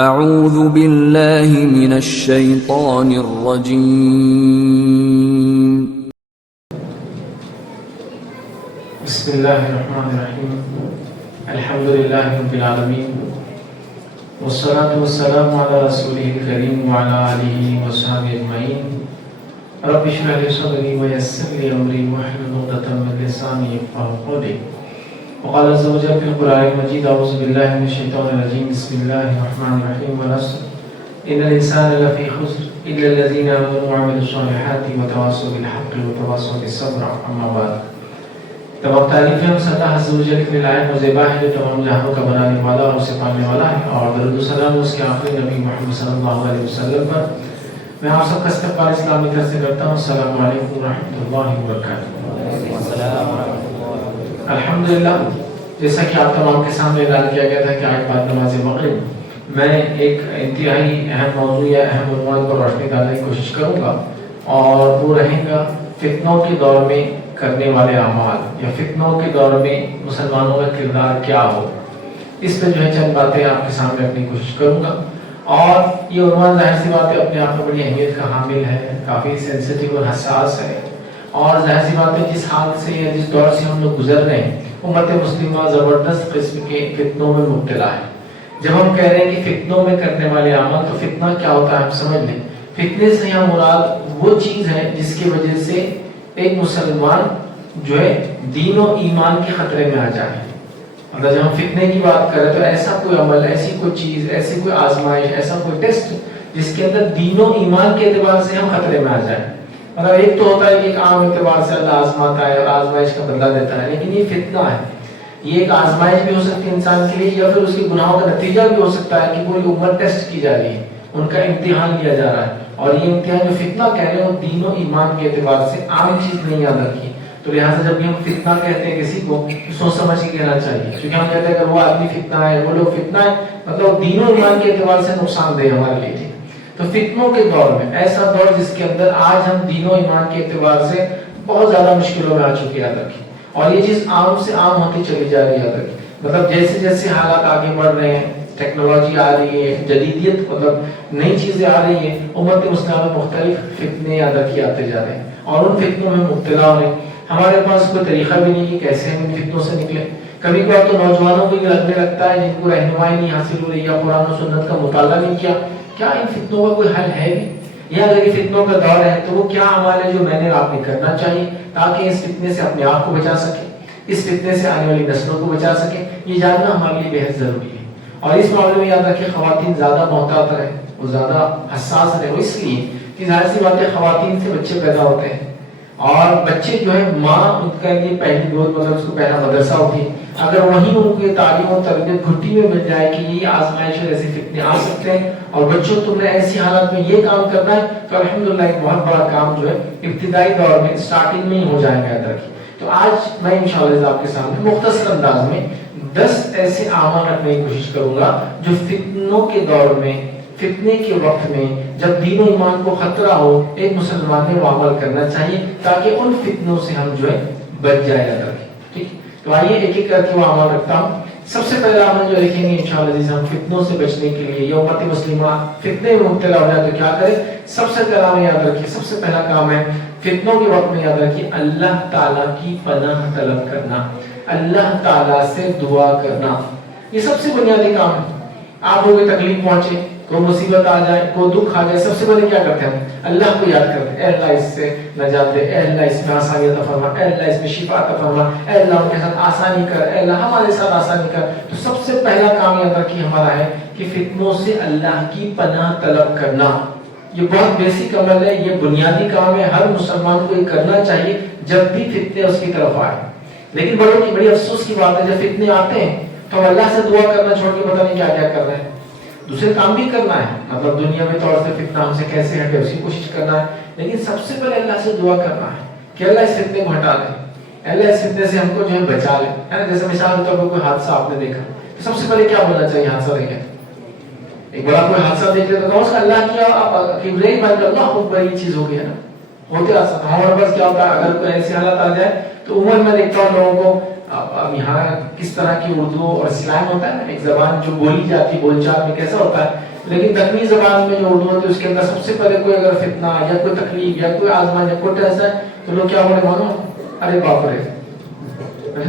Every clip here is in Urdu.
اعوذ باللہ من الشیطان الرجیم بسم اللہ الرحمن الرحیم الحمدللہ رب العالمین والصلاة والسلام علی رسولہ الکریم وعلی آلہ وصحبہ اجمعین رب اشرح لی صدری ویسر لی امری واحلل عقدۃ من لسانی یفقهوا قولی وقال عز وجل في القرآن المجيد أعوذ بالله من الشيطان الرجيم بسم الله الرحمن الرحيم والعصر إن الإنسان لفي خسر إلا الذين آمنوا وعملوا الصالحات وتواصوا بالحق وتواصوا بالصبر أما بعد تمام تعریفیں اس اللہ عز و جل کے لائق و زیبا ہے جو تمام جہانوں کا بنانے والا اور اسے پالنے والا ہے، اور درود و سلام اس کے آخری نبی محمد صلی اللہ علیہ وسلم پر۔ میں آپ سب کا استقبال اسلامی طرف سے کرتا ہوں۔ السلام علیکم ورحمۃ اللہ وبرکاتہ۔ الحمدللہ، جیسا کہ آپ تمام کے سامنے اعلان کیا گیا تھا کہ آج بعد نماز مغرب میں ایک انتہائی اہم موضوع یا اہم عنوان پر روشنی ڈالنے کی کوشش کروں گا، اور وہ رہے گا فتنوں کے دور میں کرنے والے اعمال، یا فتنوں کے دور میں مسلمانوں کا کردار کیا ہو۔ اس پہ جو ہے چند باتیں آپ کے سامنے رکھنے کی کوشش کروں گا، اور یہ عنوان ظاہر سی بات ہے اپنے آپ میں بڑی اہمیت کا حامل ہے، کافی سینسیٹیو اور حساس ہے، اور ظاہر سی بات ہے جس حال سے یا جس دور سے ہم لوگ گزر رہے ہیں، امت مسلمہ زبردست قسم کے فتنوں میں مبتلا ہے۔ جب ہم کہہ رہے ہیں کہ فتنوں میں کرنے والے اعمال، تو فتنہ کیا ہوتا ہے ہم سمجھ لیں۔ فتنے سے یہاں مراد وہ چیز ہے جس کی وجہ سے ایک مسلمان جو ہے دین و ایمان کے خطرے میں آ جائے۔ مطلب جب ہم فتنے کی بات کریں تو ایسا کوئی عمل، ایسی کوئی چیز، ایسی کوئی آزمائش، ایسا کوئی ٹیسٹ جس کے اندر دین و ایمان کے اعتبار سے ہم خطرے میں آ جائیں۔ مطلب ایک تو ہوتا ہے کہ ایک عام اعتبار سے اللہ آزماتا ہے اور آزمائش کا بدلہ دیتا ہے، لیکن یہ فتنہ ہے، یہ ایک آزمائش بھی ہو سکتی ہے انسان کے لیے، یا پھر اس کے گناہوں کا نتیجہ بھی ہو سکتا ہے کہ کوئی امت ٹیسٹ کی جا رہی ہے، ان کا امتحان لیا جا رہا ہے، اور یہ امتحان جو فتنہ کہہ رہے ہیں وہ دین و ایمان کے اعتبار سے عام چیز نہیں یاد رکھی۔ تو لہٰذا جب بھی ہم فتنہ کہتے ہیں کسی کو تو سوچ سمجھ کے کہنا چاہیے، کیونکہ ہم کہتے ہیں اگر وہ آدمی فتنہ ہے، وہ لوگ فتنہ ہے، مطلب دین و ایمان کے اعتبار سے نقصان دہ ہمارے لیے۔ تو فتنوں کے دور میں، ایسا دور جس کے اندر آج ہم دین و ایمان کے اعتبار سے بہت زیادہ مشکلوں میں آ چکے، یاد رکھیں، اور یہ چیز عام سے عام ہوتی چلی جا رہی ہے، یاد رکھیں۔ مطلب جیسے جیسے حالات آگے بڑھ رہے ہیں، ٹیکنالوجی آ رہی ہے، جدیدیت، مطلب نئی چیزیں آ رہی ہیں، امت مسلمہ میں مختلف فتنے یاد رکھے آتے جا رہے ہیں، اور ان فتنوں میں مبتلا ہونے ہمارے پاس کوئی طریقہ بھی نہیں کہ کیسے ہم ان فتنوں سے نکلیں۔ کبھی کبھار تو نوجوانوں کو یہ لگنے لگتا ہے جن کو رہنمائی نہیں حاصل ہو رہی یا قرآن و سنت کا مطالعہ نہیں کیا، کیا ان فتنوں کا کوئی حل ہے بھی، یا اگر یہ فتنوں کا دور ہے تو وہ کیا عمل ہے جو میں نے آپ نے کرنا چاہیے تاکہ اس فتنے سے اپنے آپ کو بچا سکے، اس فتنے سے آنے والی نسلوں کو بچا سکے۔ یہ جاننا ہمارے لیے بے حد ضروری ہے، اور اس معاملے میں یاد رکھیں خواتین زیادہ محتاط رہیں، وہ زیادہ حساس رہیں، وہ اس لیے کہ ظاہر سی بات ہے خواتین سے بچے پیدا ہوتے ہیں، اور بچے جو ہے ماں ان کا یہ پہلی گود، مطلب اس کو پہلا مدرسہ ہوتی ہے۔ اگر وہیں ان کو یہ تعلیم و تربیت گھٹی میں مل جائے کہ یہ آزمائش اور ایسے فتنے آ سکتے ہیں، اور بچوں تم نے ایسی حالات میں یہ کام کرنا ہے، تو الحمدللہ ایک بہت بڑا کام جو ہے ابتدائی دور میں اسٹارٹنگ میں ہی ہو جائے گا، یاد رکھیے۔ تو آج میں انشاءاللہ آپ کے سامنے مختصر انداز میں 10 ایسے اعمال رکھنے کی کوشش کروں گا جو فتنوں کے دور میں، فتنے کے وقت میں، جب دین و ایمان کو خطرہ ہو، ایک مسلمان نے وہ عمل کرنا چاہیے تاکہ ان فتنوں سے ہم جو ہے بچ جائے، یاد رکھیں، ٹھیک۔ تو آئیے ایک ایک کر کے وہ عمل رکھتا ہوں۔ سب سے پہلا عمل جو لکھیں گے انشاءاللہ عزیز، ہم فتنوں سے بچنے کے لیے، یا امت مسلمہ فتنے میں مبتلا ہو جائے تو کیا کرے۔ سب سے پہلا ہمیں یاد رکھیے، سب سے پہلا کام ہے فتنوں کے وقت میں، یاد رکھیے اللہ تعالیٰ کی پناہ طلب کرنا، اللہ تعالیٰ سے دعا کرنا۔ یہ سب سے بنیادی کام ہے۔ آپ کو کوئی تکلیف پہنچے، کوئی مصیبت آ جائے، کوئی دکھ آ جائے، سب سے پہلے کیا کرتے ہیں؟ اللہ کو یاد کرتے ہیں، اے اللہ اس سے نجات دے، اے اللہ اس میں آسانی عطا فرما، اے اللہ اس میں شفا عطا فرما، اے اللہ ان کے ساتھ آسانی کر، اے اللہ ہمارے ساتھ آسانی کر۔ تو سب سے پہلا کام یاد رکھیے ہمارا ہے کہ فتنوں سے اللہ کی پناہ طلب کرنا۔ یہ بہت بیسک عمل ہے، یہ بنیادی کام ہے، ہر مسلمان کو یہ کرنا چاہیے جب بھی فتنے اس کی طرف آئے۔ لیکن بڑی افسوس کی بات ہے، جب فتنے آتے ہیں تو ہم اللہ سے دعا کرنا چھوڑ کے پتہ نہیں کیا کیا کر رہے ہیں۔ دوسرے کام بھی کرنا ہے، مطلب دنیا میں طور سے فتنہ ہم سے کیسے ہٹے اس کی کوشش کرنا ہے، لیکن سب سے پہلے اللہ سے دعا کرنا ہے کہ اللہ اس فتنے کو ہٹا دے، اللہ اس فتنے سے ہم کو جو ہے بچا لے، ہے نا۔ جیسے مثال کے طور پر کوئی حادثہ آپ نے دیکھا تو سب سے پہلے کیا بولنا چاہیے؟ حادثہ دیکھیں، ایک بڑا کوئی حادثہ دیکھ لے تو اس کا اللہ کیا کہ اللہ بہت بڑی چیز ہو گئی ہے نا، ہوتے ہمارے پاس کیا ہوتا ہے، اگر کوئی ایسی حالت آ جائے تو تو عموماً میں دیکھتا ہوں لوگوں کو اب یہاں کس طرح کی اردو اور سلینگ ہوتا ہے نا، ایک زبان جو بولی جاتی ہے بول چال میں کیسا ہوتا ہے، لیکن دکنی زبان میں جو اردو ہوتی ہے اس کے اندر سب سے پہلے کوئی اگر فتنہ یا کوئی تکلیف یا کوئی آزمان یا کوئی ٹیسٹ ہے تو لوگ کیا بولے مانو ارے باپ رے،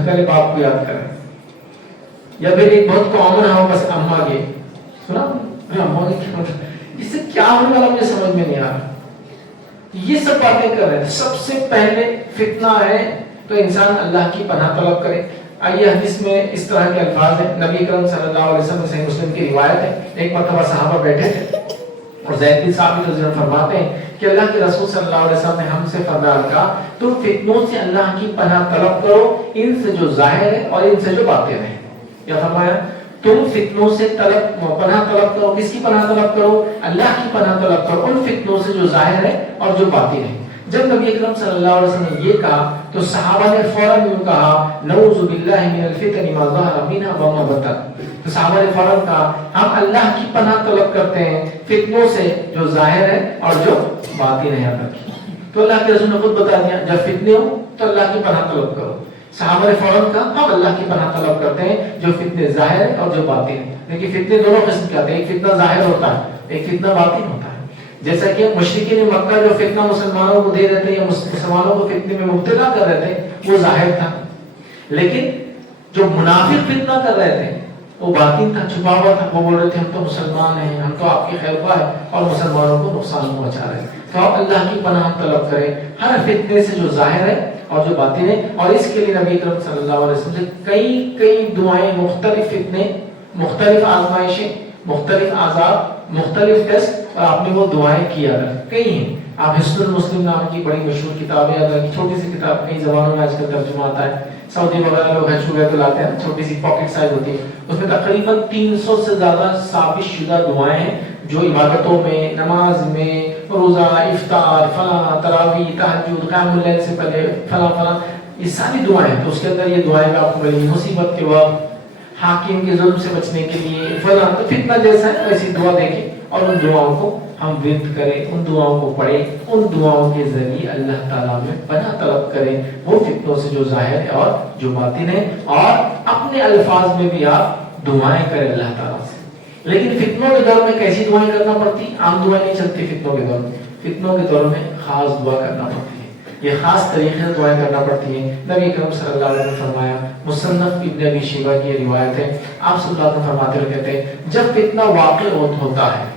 پہلے باپ کو یاد کریں. یا پھر ایک بہت کامن ہے بس اماں کے سنا، اماں کے اس سے کیا ہونے والا مجھے سمجھ میں نہیں آ رہا. یہ سب باتیں کر رہے ہیں. سب سے پہلے فتنہ ہے تو انسان اللہ کی پناہ طلب کرے. آئیے حدیث میں اس طرح کے الفاظ ہیں. نبی کرم صلی اللہ علیہ وسلم صحیح مسلم کی روایت ہے، ایک مرتبہ صحابہ بیٹھے تھے اور زید بن ثابت رضی اللہ عنہ فرماتے ہیں کہ اللہ کے رسول صلی اللہ علیہ وسلم نے ہم سے فرمایا کہا تم فتنوں سے اللہ کی پناہ طلب کرو، ان سے جو ظاہر ہے اور ان سے جو باطن ہے. کیا فرمایا؟ تم فتنوں سے پناہ طلب کرو. کس کی پناہ طلب کرو؟ اللہ کی پناہ طلب کرو ان فتنوں سے جو ظاہر ہے اور جو باطن ہے. جب نبی اکرم صلی اللہ علیہ وسلم نے یہ کہا تو صحابہ نے فوراً یوں کہا نعوذ باللہ من الفتن ما ظہر منها وما بطن. تو صحابہ نے فوراً کہا ہم اللہ کی پناہ طلب کرتے ہیں فتنوں سے جو ظاہر ہے اور جو باطن ہے. تو اللہ کے رسول نے خود بتا دیا جب فتنے ہو تو اللہ کی پناہ طلب کرو. صحابہ نے فوراً کہا ہم اللہ کی پناہ طلب کرتے ہیں جو فتنے ظاہر ہے اور جو باطن ہے. لیکن فتنے دونوں قسم کے آتے ہیں، ایک فتنہ ظاہر ہوتا ہے، ایک فتنہ باطن ہوتا ہے. جیسا کہ مشرکین مکہ جو فتنہ مسلمانوں کو دے رہے تھے یا مسلمانوں کو فتنے میں مبتلا کر رہے تھے وہ ظاہر تھا، لیکن جو منافق فتنہ کر رہے تھے وہ باطن تھا، چھپا ہوا تھا. وہ بول رہے تھے ہم تو مسلمان ہیں، ہم تو آپ کی خیر خواہ ہیں اور مسلمانوں کو نقصان پہنچا رہے ہیں. تو آپ اللہ کی پناہ طلب کریں ہر فتنے سے جو ظاہر ہے اور جو باطن ہے. اور اس کے لیے نبی اکرم صلی اللہ علیہ وسلم سے کئی دعائیں، مختلف فتنے، مختلف آزمائشیں، مختلف عذاب، مختلف ٹیسٹ، اور آپ نے وہ دعائیں کیا کئی ہیں. آپ حسن المسلم نام کی بڑی مشہور کتاب ہے، اللہ کی چھوٹی سی کتاب، کئی زبانوں میں آج کل ترجمہ آتا ہے. سعودی وغیرہ لوگ حج وغیرہ تو لاتے ہیں، چھوٹی سی پاکٹ سائز ہوتی ہے. اس میں تقریباً 300 سے زیادہ ثابت شدہ دعائیں ہیں جو عبادتوں میں، نماز میں، روزہ، افطار، فلاں، تراویح، تہجد، قیام اللیل سے پہلے فلاں یہ ساری دعائیں. تو اس کے اندر یہ دعائیں آپ کو ملیں گی مصیبت کے وقت، حاکم کے ظلم سے بچنے کے لیے، فلاں. تو فتنہ جیسا ہے ویسی دعا دیکھیں اور ان دعاؤں کو ہم ورد کریں، ان دعاؤں کو پڑھیں، ان دعاؤں کے ذریعے اللہ تعالیٰ میں پناہ طلب کریں وہ فتنوں سے جو ظاہر ہے اور جو باطن ہے. اور اپنے الفاظ میں بھی آپ دعائیں کریں اللہ تعالیٰ سے. لیکن فتنوں کے دور میں کیسی دعائیں کرنا پڑتی؟ عام دعائیں نہیں چلتی فتنوں کے دور میں. فتنوں کے دور میں خاص دعا کرنا پڑتی ہے، یہ خاص طریقے سے دعائیں کرنا پڑتی ہیں. نبی کرم صلی اللہ علیہ وسلم نے فرمایا، مصنف ابن ابی شیبہ کی روایت ہے، آپ صلی اللہ علیہ وسلم فرماتے ہوئے کہتے ہیں جب فتنہ واقع ہوتا ہے،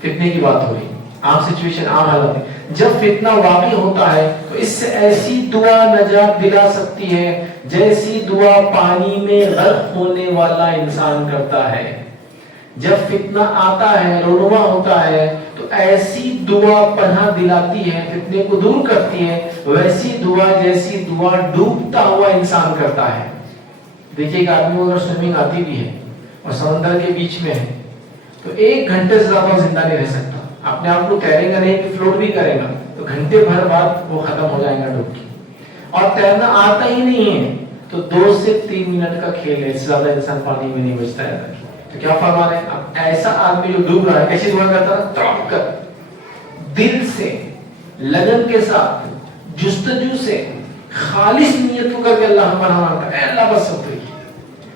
فتنے کی بات ہو رہی عام سچویشن، عام حالت ہے، جب فتنہ واقع ہوتا ہے تو اس سے ایسی دعا نجات دلا سکتی ہے جیسی دعا پانی میں غرق ہونے والا انسان کرتا ہے. جب فتنہ آتا ہے، رونما ہوتا ہے، تو ایسی دعا پناہ دلاتی ہے، فتنے کو دور کرتی ہے، ویسی دعا جیسی دعا ڈوبتا ہوا انسان کرتا ہے. دیکھیے ایک آدمی اگر سوئمنگ آتی بھی ہے اور سمندر کے بیچ میں ہے تو 1 گھنٹے سے زیادہ زندہ نہیں رہ سکتا. اپنے آپ کو تیرے گا نہیں کہ فلوٹ بھی کرے گا تو گھنٹے بھر بعد وہ ختم ہو جائے گا ڈوب کے. اور تیرنا آتا ہی نہیں ہے تو 2 سے 3 منٹ کا کھیل ہے، اس سے زیادہ انسان پانی میں نہیں بچتا ہے. تو کیا فرما رہے ہیں؟ اب ایسا آدمی جو ڈوب رہا ہے ایسی دعا کرتا ہے تڑپ کر، دل سے، لگن کے ساتھ، جستجو سے، خالص نیت کو کر کے اللہ پناہ مانگتا ہے، اے اللہ بس سب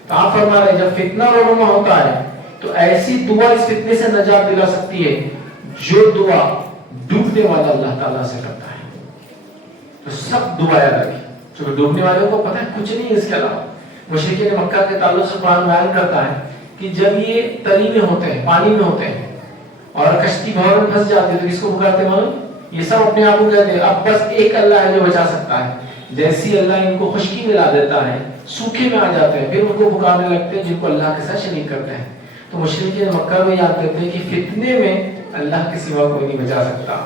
تو آپ فرما رہے ہیں جب فتنہ رونما ہوتا ہے تو ایسی دعا اس فتنے سے نجات دلا سکتی ہے جو دعا ڈوبنے والا اللہ تعالیٰ سے کرتا ہے. تو سب دعائیں رکھیں، کیونکہ ڈوبنے والوں کو پتہ ہے کچھ نہیں اس کے علاوہ. مشرکین مکہ کے تعلق سے قرآن بیان کرتا ہے کہ جب یہ تری میں ہوتے ہیں، پانی میں ہوتے ہیں اور کشتی بھور میں پھنس جاتی ہے تو کس کو پکارتے معلوم؟ یہ سب اپنے آپ کو کہتے ہیں اب بس ایک اللہ ہے جو بچا سکتا ہے. جیسی اللہ ان کو خشکی میں لا دیتا ہے، سوکھے میں آ جاتے ہیں، پھر ان کو پکارنے لگتے ہیں جن کو اللہ کے ساتھ شریک کرتے ہیں. تو مشرکین مکہ میں یاد کرتے ہیں کہ فتنے میں اللہ کے سوا کوئی نہیں بچا سکتا.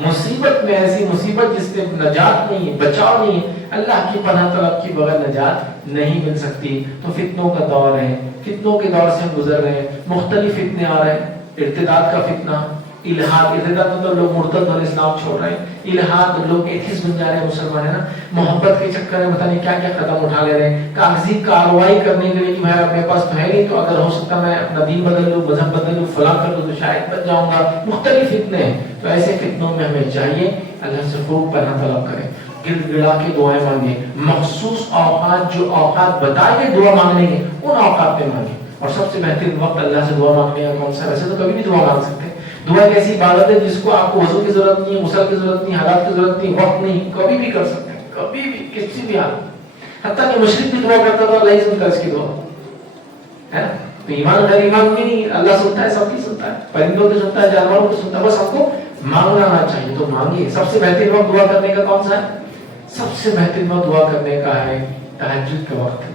مصیبت میں، ایسی مصیبت جس میں نجات نہیں ہے، بچاؤ نہیں ہے، اللہ کی پناہ طلب کی بغیر نجات نہیں مل سکتی. تو فتنوں کا دور ہے، فتنوں کے دور سے ہم گزر رہے ہیں. مختلف فتنے آ رہے ہیں، ارتداد کا فتنہ، الہاد، ارتداد مطلب لوگ مرتد ہونے اسلام چھوڑ رہے ہیں، الہاد لوگ ایتھیسٹ بن جا رہے ہیں مسلمان، ہے نا، محبت کے چکر میں پتہ نہیں کیا کیا قدم اٹھا لے رہے ہیں، کاغذی کارروائی کرنے کے لیے کہ بھائی اپنے پاس تو ہے نہیں تو اگر ہو سکتا میں اپنا دین بدل لوں، مذہب بدل لوں، فلاں کر لوں تو شاید بچ جاؤں گا. مختلف فتنے ہیں. تو ایسے فتنوں میں ہمیں چاہیے اللہ سے خوب پناہ طلب کریں. گر گڑا کے دعائیں مانگیں، مخصوص اوقات جو اوقات بتائے گئے دعا مانگنے کے ان اوقات میں مانگیں. اور سب سے بہترین وقت اللہ سے دعا مانگنے کا کون سا؟ ویسے تو کبھی بھی دعا مانگ سکتے ہیں. دعا ایک ایسی عبادت ہے جس کو آپ کو وضو کی ضرورت نہیں ہے، غسل کی ضرورت نہیں، حالات کی ضرورت نہیں، وقت نہیں، کبھی بھی کر سکتے ہیں، کبھی بھی کسی بھی حال. حتیٰ کہ مشرک بھی دعا کرتا تھا، اللہ ہی سنتا ہے اس کی دعا ہے. تو ایمان غیر ایمان کی نہیں، اللہ سنتا ہے، سب کی سنتا ہے، پرندوں کو سنتا ہے، جانوروں کو سنتا ہے. بس ہم کو مانگنا آنا چاہیے تو مانگیے. سب سے بہترین وقت دعا کرنے کا کون سا ہے؟ سب سے بہترین وقت دعا کرنے کا ہے تہجد کا وقت.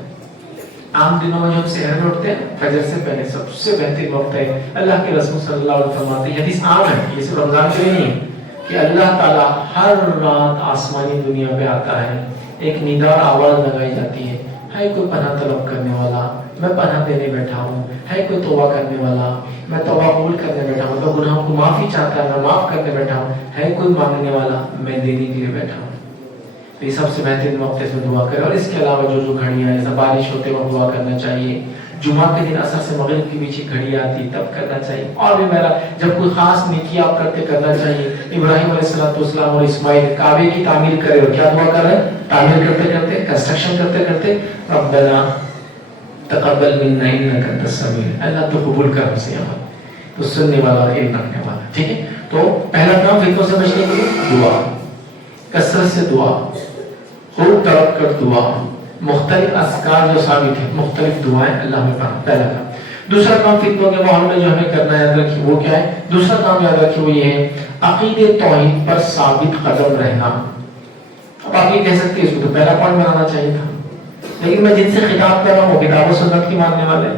عام دنوں میں جو ہم سحر میں اٹھتے ہیں فجر سے پہلے سب سے بہترین وقت ہے. اللہ کے رسول صلی اللہ علیہ وسلم فرماتے ہیں، حدیث عام ہے، یہ صرف رمضان کے لیے نہیں ہے، کہ اللہ تعالیٰ ہر رات آسمانی دنیا پہ آتا ہے، ایک ندار آواز لگائی جاتی ہے، کوئی پناہ طلب کرنے والا، میں پناہ دینے بیٹھا ہوں. ہے کوئی توبہ کرنے والا، میں توبہ قبول کرنے بیٹھا ہوں. تو گناہوں کو معافی چاہتا ہے، میں معاف کرنے بیٹھا ہوں. ہے کوئی مانگنے والا، میں دینے کے لیے بیٹھا ہوں. تو یہ سب سے بہترین وقت ہے اس میں دعا کرے. اور اس کے علاوہ جو گھڑیاں ہیں، بارش ہوتے وقت دعا کرنا چاہیے. جمعہ کے دن عصر سے مغرب کے بیچ گھڑی آتی تب کرنا چاہیے. اور بھی میرا جب کوئی خاص نیکی آپ کرتے کرنا چاہیے. ابراہیم علیہ السلام اور اسماعیل کعبے کی تعمیر کرے اور کیا دعا کر رہے ہیں؟ تعمیر کرتے کرتے، کنسٹرکشن کرتے کرتے، ربنا تقبل منا انک انت السمیع، اللہ تو قبول کر ہم سے عمل. تو سننے والا اور علم رکھنے والا. ٹھیک ہے. تو پہلا کام فتنوں سے بچنے کے لیے دعا، کثرت سے دعا، خوب تڑپ کر دعا، مختلف اذکار جو ثابت ہیں، مختلف دعائیں اللہ میں پڑھنا. پہلا کام. دوسرا کام فتنوں کے ماحول میں جو ہمیں کرنا ہے، یاد رکھیے وہ کیا ہے؟ دوسرا کام یاد رکھیے وہ یہ ہے، عقیدے توحید پر ثابت قدم رہنا. اب آپ یہ کہہ سکتے ہیں اس کو تو پہلا پوائنٹ بنانا چاہیے تھا، لیکن میں جن سے خطاب کر رہا ہوں وہ کتاب و سنت کی ماننے والے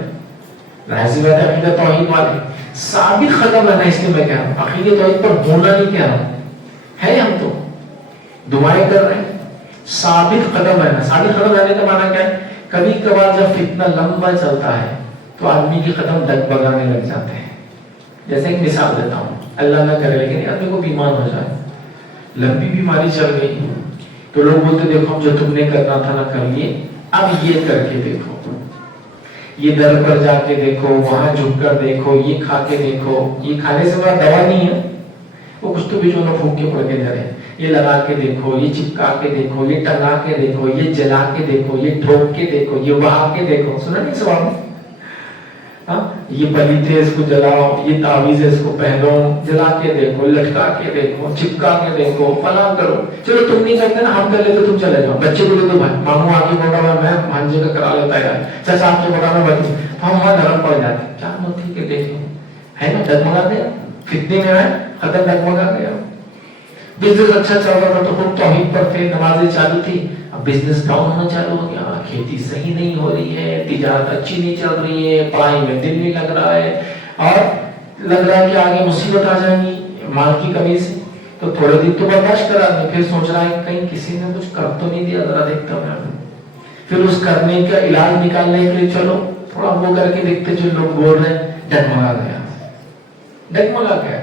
راضی بات ہے، عقیدہ توحید والے. ثابت قدم رہنا اس لیے میں کہہ رہا ہوں، عقیدہ توحید پر ہونا نہیں کہہ رہا ہوں. ہے ہم تو دعائیں کر رہے ہیں، ثابت قدم رہنا. ثابت قدم رہنے کا معنی کیا ہے؟ کبھی کبھار جب فتنہ لمبا چلتا ہے تو آدمی کے قدم ڈگمگانے لگ جاتے ہیں. جیسے ایک مثال دیتا ہوں، اللہ نہ کرے لیکن آدمی کو بیمار ہو جائے، لمبی بیماری چل گئی، تو لوگ بولتے دیکھو جو تم نے کرنا تھا نہ کر لیے، اب یہ کر کے دیکھو، یہ در پر جا کے دیکھو، وہاں جھک کر دیکھو، یہ کھا کے دیکھو. یہ کھانے سے بڑا دوا نہیں ہے، وہ کچھ تو بھی جو نہ پھونک کے پڑ کے جائے. یہ لگا کے دیکھو، یہ چپکا کے دیکھو، یہ ٹنگا کے دیکھو، یہ جلا کے دیکھو، یہ ٹھوک کے دیکھو، یہ بہا کے دیکھو. سنا نہیں سوال؟ یہ پلیتے اس کو جلاؤ، یہ تعویذ اس کو پہنو، جلا کے دیکھو، لٹکا کے دیکھو، چپکا کے دیکھو، فلاں کرو. چلو تم نہیں کرتے نا، ہم کر لیتے، تم چلے جاؤ. بچے کو دے دو، بھائی ماموں آگے بڑھا ہوا، میں بھانجے کا کرا لیتا ہے، چچا آپ کے بڑھا میں بچے، ہم وہاں نرم پڑ جاتے. کیا ٹھیک ہے دیکھ لو، ہے نا، ڈگمگا گیا، فتنے میں آئے، قدم ڈگمگا گیا. بزنس اچھا چل رہا تھا تو خوب توحید پر تھے، نمازیں چالو تھی، اب بزنس ڈاؤن ہونا چالو ہو گیا، کھیتی صحیح نہیں ہو رہی ہے، تجارت اچھی نہیں چل رہی ہے، پڑھائی میں دل نہیں لگ رہا ہے، اور لگ رہا ہے کہ آگے مصیبت آ جائیں گی مال کی کمی سے. تو تھوڑے دن تو برداشت کرا دیں، پھر سوچ رہا ہے کہیں کسی نے کچھ کر تو نہیں دیا، ذرا دیکھتا ہوں. پھر اس کرنے کا علاج نکالنے کے لیے چلو تھوڑا وہ کر کے دیکھتے، جو لوگ بول رہے ہیں. ڈگمگا گیا، ڈگمگا گیا.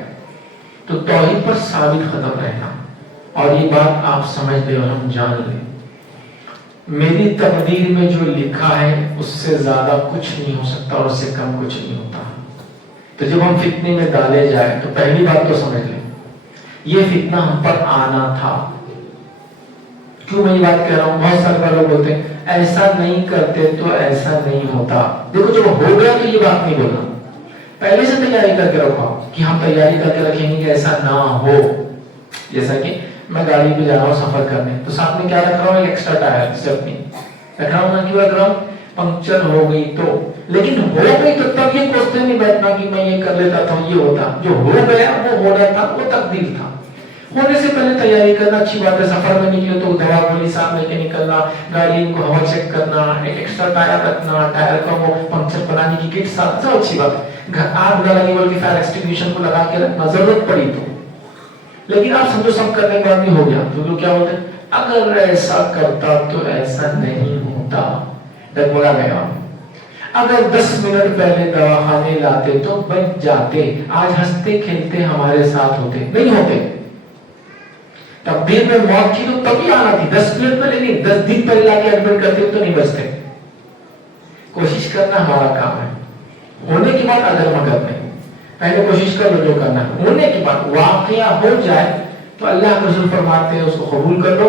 تو توحید پر ثابت قدم رہنا. اور یہ بات آپ سمجھ لیں اور ہم جان لیں، میری تقدیر میں جو لکھا ہے اس سے زیادہ کچھ نہیں ہو سکتا اور اس سے کم کچھ نہیں ہوتا. تو جب ہم فتنے میں ڈالے جائیں تو پہلی بات تو سمجھ لیں، یہ فتنہ ہم پر آنا تھا. کیوں میں یہ بات کہہ رہا ہوں؟ بہت سارے لوگ بولتے ہیں ایسا نہیں کرتے تو ایسا نہیں ہوتا. دیکھو جب ہو گیا تو یہ بات نہیں بولنا، پہلے سے تیاری کر کے رکھو کہ ہم تیاری کر کے رکھیں گے کہ ایسا نہ ہو. جیسا کہ میں گاڑی پہ جا رہا ہوں سفر کرنے، تو ساتھ میں کیا رکھ رہا ہوں؟ ایک ایکسٹرا ٹائر اسٹیپنی رکھ رہا ہوں. میں کیوں رکھ رہا ہوں؟ پنکچر ہو گئی تو. لیکن ہو گئی تو تب یہ کوستے نہیں بیٹھنا کہ میں یہ کر لیتا تھا، یہ ہوتا. جو ہو گیا وہ ہونا تھا، وہ تقدیر تھا. ہونے سے پہلے تیاری کرنا اچھی بات ہے. سفر میں نکلے تو دوا گولی ساتھ لے کے نکلنا، گاڑی کو ہوا چیک کرنا، ایک ایکسٹرا ٹائر رکھنا، ٹائر کو وہ پنکچر بنانے کی کٹ ساتھ، سب اچھی بات ہے. آگ نہ لگے بلکہ فائر ایکسٹنگوشر کو لگا کے رکھنا ضرورت پڑی تو. لیکن آپ سمجھو سب کرنے کے بعد نہیں ہو گیا تو لوگ کیا بولتے ہیں؟ اگر ایسا کرتا تو ایسا نہیں ہوتا. ڈگمگا گیا. اگر 10 منٹ پہلے دواخانے لاتے تو بچ جاتے، آج ہنستے کھیلتے ہمارے ساتھ ہوتے. نہیں ہوتے. تقدیر میں موت کی تو تبھی آنا تھی، 10 منٹ پہلے نہیں، 10 دن پہلے لا کے ایڈمٹ کرتے تو نہیں بچتے. کوشش کرنا ہمارا کام ہے. ہونے کے بعد اگر مگر نہیں، پہلے کوشش کر لو جو کرنا ہے. ہونے کے بعد واقعہ ہو جائے تو اللہ کے رسول فرماتے ہیں اس کو قبول کر لو،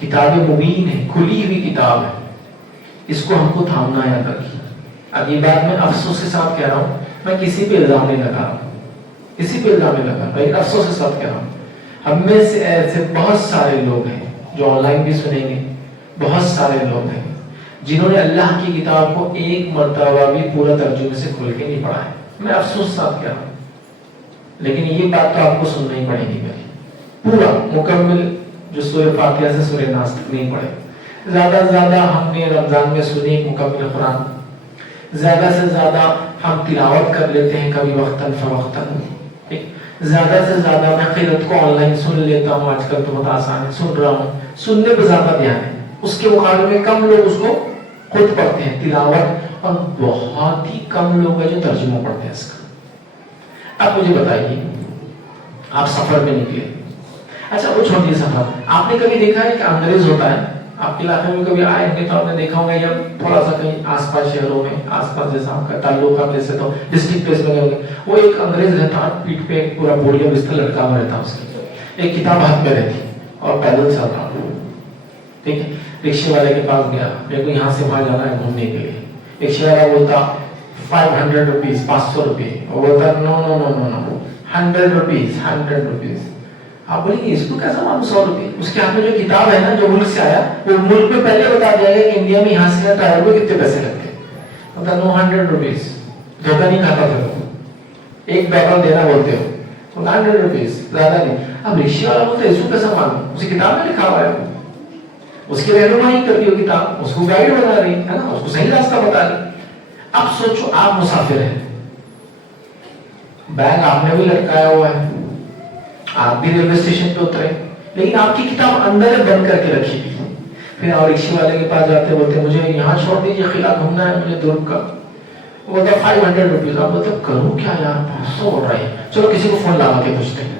کتاب مبین ہے، کھلی ہوئی کتاب ہے، اس کو ہم کو تھامنا ہے اندر کی. اب یہ بات میں افسوس کے ساتھ کہہ رہا ہوں، میں کسی پہ الزام نہیں لگا رہا ہوں، کسی پہ الزام نہیں لگا رہا، لیکن افسوس کے ساتھ کہہ رہا ہوں ہم میں سے ایسے بہت سارے لوگ ہیں جو آن لائن بھی سنیں گے، بہت سارے لوگ ہیں جنہوں نے اللہ کی کتاب کو ایک مرتبہ بھی پورا ترجمے سے کھول کے نہیں پڑھا ہے. میں افسوس کے ساتھ کہہ رہا ہوں، لیکن یہ بات تو آپ کو سننا ہی پڑے گی میری. پورا مکمل جو سورہ فاتحہ سے سورہ ناس تک نہیں پڑھے. زیادہ سے زیادہ ہم نے رمضان میں سنی ایک مکمل قرآن، زیادہ سے زیادہ ہم تلاوت کر لیتے ہیں کبھی وقتاً فوقتاً. زیادہ سے زیادہ میں قرأت کو آن لائن سن لیتا ہوں، آج کل تو بہت آسان ہے، سن رہا ہوں. سننے پہ زیادہ دھیان ہے، اس کے مقابلے میں کم لوگ اس کو خود پڑھتے ہیں تلاوت، اور بہت ہی کم لوگ ہیں جو ترجمہ پڑھتے ہیں اس کا. اب مجھے بتائیے، آپ سفر میں نکلے، اچھا وہ چھوٹی سفر، آپ نے کبھی دیکھا ہے کہ انگریز ہوتا ہے آپ کے علاقے میں کبھی آئے ہیں تو آپ نے دیکھا ہوگا، یا تھوڑا سا کہیں آس پاس شہروں میں آس پاس جیسا آپ کا تعلق آپ جیسے تو ڈسٹرکٹ پلیس میں گئے، وہ ایک انگریز رہتا پیٹھ پہ ایک پورا بوڑھیا بستر لٹکا ہوا رہتا، اس کی ایک کتاب ہاتھ میں رہتی اور پیدل چل رہا. ٹھیک ہے، رکشے والے کے پاس گیا، میرے کو یہاں سے وہاں جانا ہے گھومنے کے لیے. رکشے والا بولتا 500 روپیز، 500 روپے. وہ بولتا نو نو نو نو نو 100 روپیز، 100 روپیز. آپ بولیں گے اس کو کیسا معلوم 100 روپے؟ اس کے ہاتھ میں جو کتاب ہے نا، جو ملک سے آیا وہ ملک میں پہلے بتا دیا گیا کہ انڈیا میں یہاں سے ٹائر کو کتنے پیسے لگتے ہیں. بتا نو 100 روپیز. دھوکہ نہیں کھاتا تھا، ایک پیپر دینا بولتے ہو 100 روپیز، زیادہ نہیں. اب رکشے والا بولتا ہے اس کو کیسا معلوم؟ اسی کتاب میں لکھا ہوا ہے، اس کی رہنمائی کر رہی ہو کتاب، اس کو گائیڈ بنا رہی ہے نا، اس کو صحیح راستہ بتا رہی. اب سوچو آپ مسافر ہیں، بیگ آپ نے بھی لٹکایا ہوا ہے، آپ بھی ریلوے اسٹیشن پہ اترے، لیکن آپ کی کتاب اندر ہے بند کر کے رکھی ہوئی. پھر آپ رکشے والے کے پاس جاتے بولتے مجھے یہاں چھوڑ دیجیے، قلعہ گھومنا ہے مجھے دور کا. وہ بولتا 500 روپیز. آپ بولتے کروں کیا یار، 500 ہو رہا ہے، چلو کسی کو فون لگا کے پوچھتے ہیں،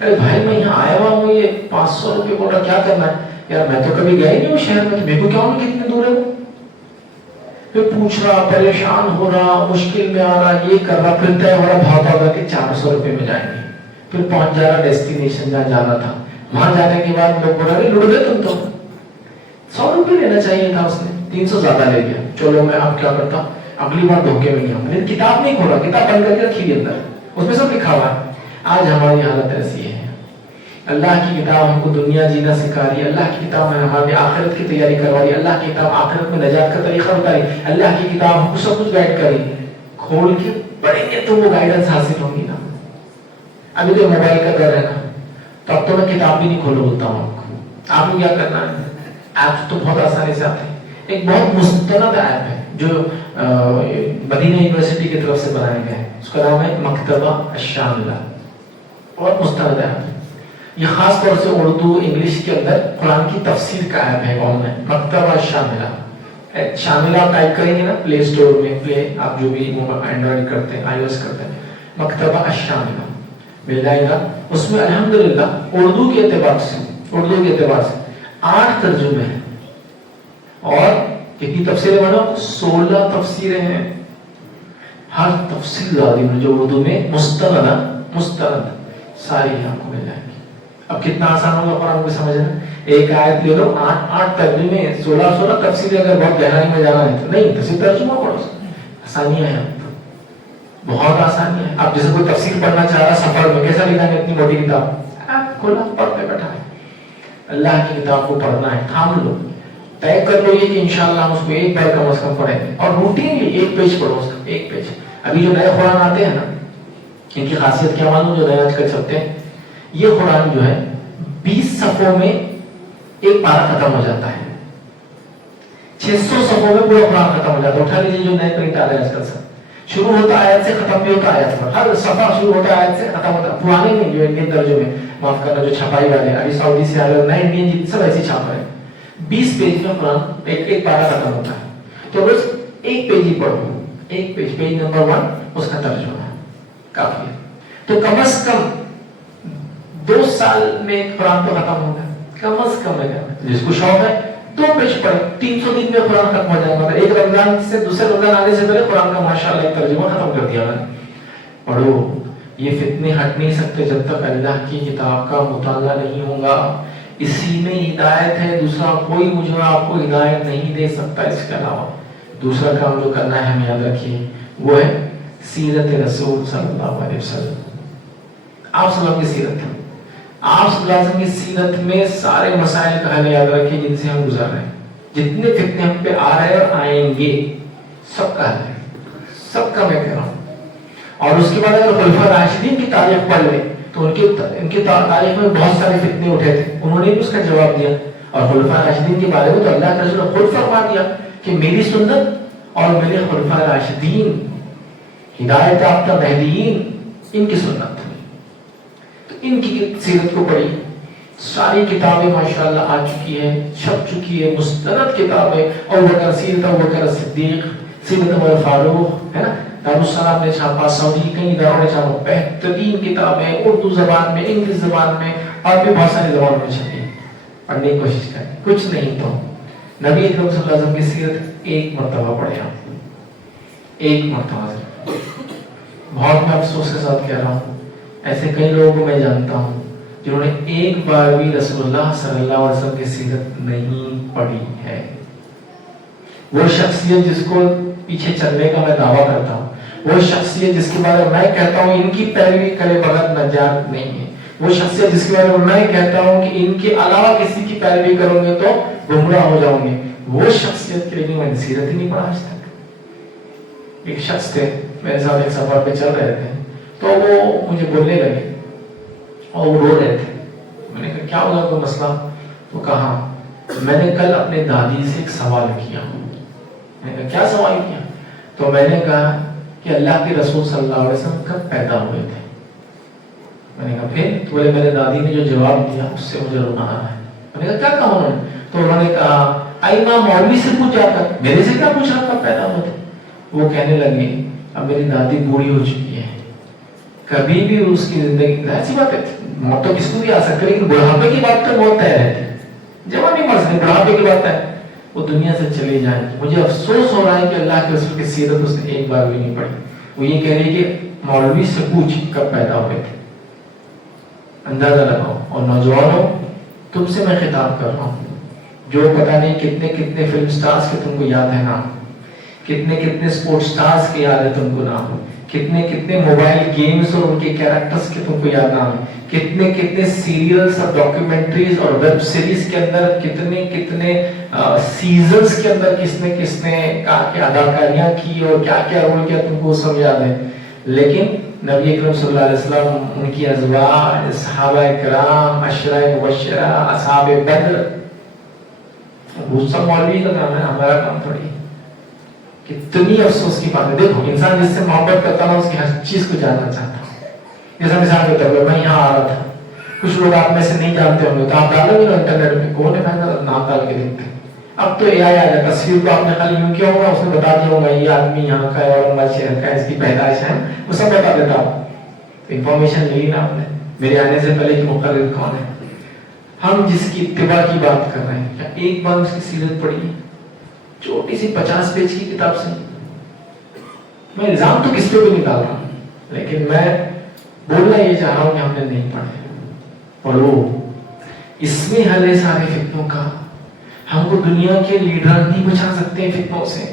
ارے بھائی میں یہاں آیا ہوا ہوں، یہ 500 روپے بول رہا، کیا کرنا ہے؟ یار میں تو کبھی گیا ہی نہیں ہوں شہر میں، میرے کو کیا ہوں کتنے دور ہے وہ. پھر پوچھ رہا، پریشان ہو رہا، مشکل میں آ رہا، یہ کر رہا، پھر طے ہو رہا بھاگا ہوگا کہ 400 روپے میں جائیں گے. پھر پہنچ جا رہا ڈیسٹینیشن جہاں جانا تھا. وہاں جانے کے بعد لوگ بول رہے لٹ گئے تم تو، 100 روپے لینا چاہیے تھا، اس نے 300 زیادہ لے لیا. چلو میں اب کیا کرتا، اگلی بار دھوکے میں نہیں آؤں. لیکن کتاب نہیں کھولا، کتاب بند کر کے رکھی اندر، اس میں سب لکھا ہوا ہے. آج ہماری حالت ایسی ہے، اللہ کی کتاب ہم کو دنیا جینا سکھا رہی ہے، اللہ کی کتاب ہماری آخرت کی تیاری کروا رہی ہے، اللہ کی کتاب آخرت میں نجات کا طریقہ بتا رہی ہے، اللہ کی کتاب ہم کو سب کچھ گائیڈ کر رہی ہے. کھول کے پڑھیں گے تو وہ گائیڈنس حاصل ہوگی نا. ابھی تو موبائل کا دور ہے نا، تو اب تو میں کتاب بھی نہیں کھولو بولتا ہوں آپ کو. آپ کو کیا کرنا ہے، ایپس تو بہت آسانی سے آتے ہیں. ایک بہت مستند ایپ ہے جو مدینہ یونیورسٹی کی طرف سے بنایا گیا ہے، اس کا نام ہے مکتبہ الشاملہ. بہت مستند ایپ ہے یہ، خاص طور سے اردو انگلش کے اندر قرآن کی تفسیر کا ایپ ہے. کون ہے؟ مکتبہ شاملہ. شاملہ آپ ٹائپ کریں گے نا پلے اسٹور میں، پلے آپ جو بھی اینڈرائڈ کرتے ہیں، آئی او ایس کرتے ہیں، مکتبہ الشاملہ مل جائے گا. اس میں الحمدللہ اردو کے اعتبار سے 8 ترجمے ہیں، اور کتنی تفسیریں بنا، 16 تفسیریں ہیں. ہر تفسیر لازم جو اردو میں مستند ساری آپ کو مل جائیں گی. اب کتنا آسان ہوگا قرآن کو سمجھنا. ایک آیت لے لو، 8 ترجمے، 16 تفسیریں. اگر بہت گہرائی میں جانا ہے تو نہیں، تو صرف ترجمہ پڑھو. آسانیاں ہیں، بہت آسانی ہے. اب جیسے کوئی تفسیر پڑھنا چاہ رہا سفر میں، کیسا لکھا ہے اتنی موٹی کتاب، آپ کھولا پڑھتے بیٹھا ہے. اللہ کی کتاب کو پڑھنا ہے، تھام لو، طے کر لو یہ کہ انشاءاللہ ہم اس کو ایک بار کم از کم پڑھیں گے، اور روٹینلی 1 پیج پڑھو اس کا، 1 پیج. ابھی جو نئے قرآن آتے ہیں نا، ان کی خاصیت کیا معلوم، جو نئے آج کل چلتے ہیں، یہ قرآن جو ہے 20 صفحوں میں ایک پارہ ختم ہو جاتا ہے. 600 صفحوں میں پورا قرآن ختم ہو جاتا ہے. اٹھا لیجیے جو نئے پرنٹ آ رہے ہیں آج کل، شروع ہوتا ہے آیت سے، ختم بھی ہوتا ہے آیت پر. ہر صفحہ شروع ہوتا ہے آیت سے، ختم ہوتا ہے. پرانے نہیں جو انڈین ترجمے، معاف کرنا جو چھپائی والے ابھی سعودی سے آ رہے ہیں، نئے انڈین جی سب ایسے چھاپ رہے ہیں. 20 پیج میں قرآن ایک پارہ ختم ہوتا ہے. تو بس 1 پیج ہی پڑھو، 1 پیج، پیج نمبر 1 اس کا ترجمہ کافی ہے. تو کم از کم 2 سال میں قرآن تو ختم ہوگا، کم از کم ہے. جس کو شوق ہے 2 پیج پڑھے، 300 دن میں قرآن ختم ہو جائے گا. ایک رمضان سے دوسرے رمضان آنے سے پہلے قرآن کا ماشاءاللہ ایک ترجمہ ختم کر دیا میں نے. پڑھو، یہ فتنے ہٹ نہیں سکتے جب تک اللہ کی کتاب کا مطالعہ نہیں ہوگا. اسی میں ہدایت ہے, دوسرا کوئی مجھے آپ کو ہدایت نہیں دے سکتا اس کے علاوہ. دوسرا کام جو کرنا ہے ہمیں یاد رکھیے وہ ہے سیرت رسول صلی اللہ علیہ وسلم. آپ صلی اللہ کی سیرت ہے, آپ صلی اللہ علیہ وسلم کی سیرت میں سارے مسائل کا حل یاد رکھیے جن سے ہم گزر رہے ہیں. جتنے فتنے ہم پہ آ رہے ہیں اور آئیں گے سب کا حل ہے, سب کا میں کہہ رہا ہوں. اور اس کے بعد اگر خلفاء راشدین کی تاریخ پڑھ لیں تو ان کی تاریخ میں بہت سارے فتنے اٹھے تھے, انہوں نے بھی اس کا جواب دیا. اور خلفاء راشدین کے بارے میں تو اللہ کے رسول نے خود فرما دیا کہ میری سنت اور میرے خلفاء راشدین ہدایت یافتہ مہدیین ان کی سنت. تو ان کی سیرت کو پڑھی, ساری کتابیں ماشاءاللہ آ چکی ہے, چھپ چکی ہے, مستند کتابیں. ابوبکر سیرت ابوبکر صدیق, سیرت عمر فاروق ہے نا, دارالسلام نے چھاپا, سعودی کئی اداروں نے چھاپا. بہترین کتابیں اردو زبان میں, انگلش زبان میں اور بھی بہت ساری زبانوں میں چھپی. پڑھنے کی کوشش کریں, کچھ نہیں تو نبی اکرم صلی اللہ علیہ وسلم کی سیرت ایک مرتبہ پڑھے آپ, ایک مرتبہ. بہت میں افسوس کے ساتھ کہہ رہا ہوں, ایسے کئی لوگوں کو میں جانتا ہوں جنہوں نے ایک بار بھی رسول اللہ صلی اللہ علیہ وسلم کی سیرت نہیں پڑھی ہے. وہ شخصیت جس کو پیچھے چلنے کا میں دعویٰ کرتا ہوں, وہ شخصیت جس کے بارے میں کہتا ہوں ان کی پیروی کرے بغیر نجات نہیں ہے, وہ شخصیت جس کے بارے میں کہتا ہوں کہ ان کے علاوہ کسی کی پیروی کرو گے تو گمراہ ہو جاؤں گے, وہ شخصیت کے لیے میں نے سیرت ہی نہیں پڑھا آج تک. ایک شخص تھے میرے ساتھ ایک سفر پہ چل رہے تھے, تو وہ مجھے بولنے لگے اور وہ رو رہے تھے. میں نے کہا کیا ہوگا, کوئی مسئلہ؟ تو کہا میں نے کل اپنے دادی سے ایک سوال کیا. میں نے کہا کیا سوال کیا؟ تو میں نے کہا کہ اللہ کے رسول صلی اللہ علیہ وسلم کب پیدا ہوئے تھے. میں نے کہا پھر؟ تو بولے میرے دادی نے جو جواب دیا اس سے مجھے رونا آ رہا ہے. میں نے کہا کیا کہا انہوں نے؟ تو انہوں نے کہا آئی ماں مولوی سے پوچھ جاتا, میرے سے کیا پوچھ رہا کب پیدا ہوئے تھے. وہ کہنے لگے اب میری دادی بوڑھی ہو چکی ہے, کبھی بھی اس کی زندگی, ایسی بات ہے موت تو کس کو بھی آ سکتی ہے, لیکن بڑھاپے کی بات تو موت طے رہتی ہے, جوانی مر سکتی, بڑھاپے کی بات ہے وہ دنیا سے چلی جائیں. مجھے افسوس ہو رہا ہے کہ اللہ کے رسول کی سیرت اس نے ایک بار بھی نہیں پڑھی. وہ یہ کہہ رہی کہ مولوی سے پوچھ کب پیدا ہوئے تھے. اندازہ لگاؤ. اور نوجوانوں تم سے میں خطاب کر رہا ہوں جو پتہ نہیں کتنے کتنے فلم سٹارز کے تم کو یاد ہے نام, کتنے کتنے سپورٹ سٹارز کے یاد ہے تم کو نام, کتنے کتنے موبائل گیمز اور ان کے کیریکٹرز کے تم کو یاد نام ہے, کتنے کتنے سیریلز اور ڈاکیومنٹریز اور ویب سیریز کے اندر کتنے کتنے سیزنز کے اندر کس نے کیا اداکاریاں کی اور کیا کیا رول کیا تم کو سب یاد ہے. لیکن نبی اکرم صلی اللہ علیہ وسلم, ان کی ازواج, صحابہ کرام, عشرہ مبشرہ, اصحاب بدر, وہ سب مولوی کا کام ہے, ہمارا کام تھوڑی. کتنی افسوس کی بات ہے. دیکھو انسان جس سے محبت کرتا ہے اس کی ہر چیز کو جاننا چاہتا ہے. جیسا مثال کے طور پر میں یہاں آ رہا تھا, کچھ لوگ آپ میں سے نہیں جانتے ہوں گے تو آپ ڈالو گے نا انٹرنیٹ میں, کون ہے بھائی نام ڈال کے دیکھتے ہیں. اب تو اے آئی آ جائے, تصویر کو آپ نے خالی یوں کیا ہوگا, اس نے بتا دیا ہوگا یہ آدمی یہاں کا ہے اور اورنگ شہر کا ہے, اس کی پیدائش ہے, وہ سب بتا دیتا ہوں. انفارمیشن لی نا آپ نے میرے آنے سے پہلے کہ مقرر کون ہے. ہم جس کی اتباع کی بات کر رہے ہیں, کیا ایک بار اس کی سیرت پڑھی؟ چھوٹی سی 50 پیج کی کتاب سے. میں الزام تو کس پہ بھی نکال رہا ہوں, لیکن میں بولنا یہ چاہ رہا ہوں کہ ہم نے نہیں پڑھے. پڑھو, اس میں حل ہے سارے فتنوں کا. ہم کو دنیا کے لیڈر نہیں بچا سکتے فتنوں سے.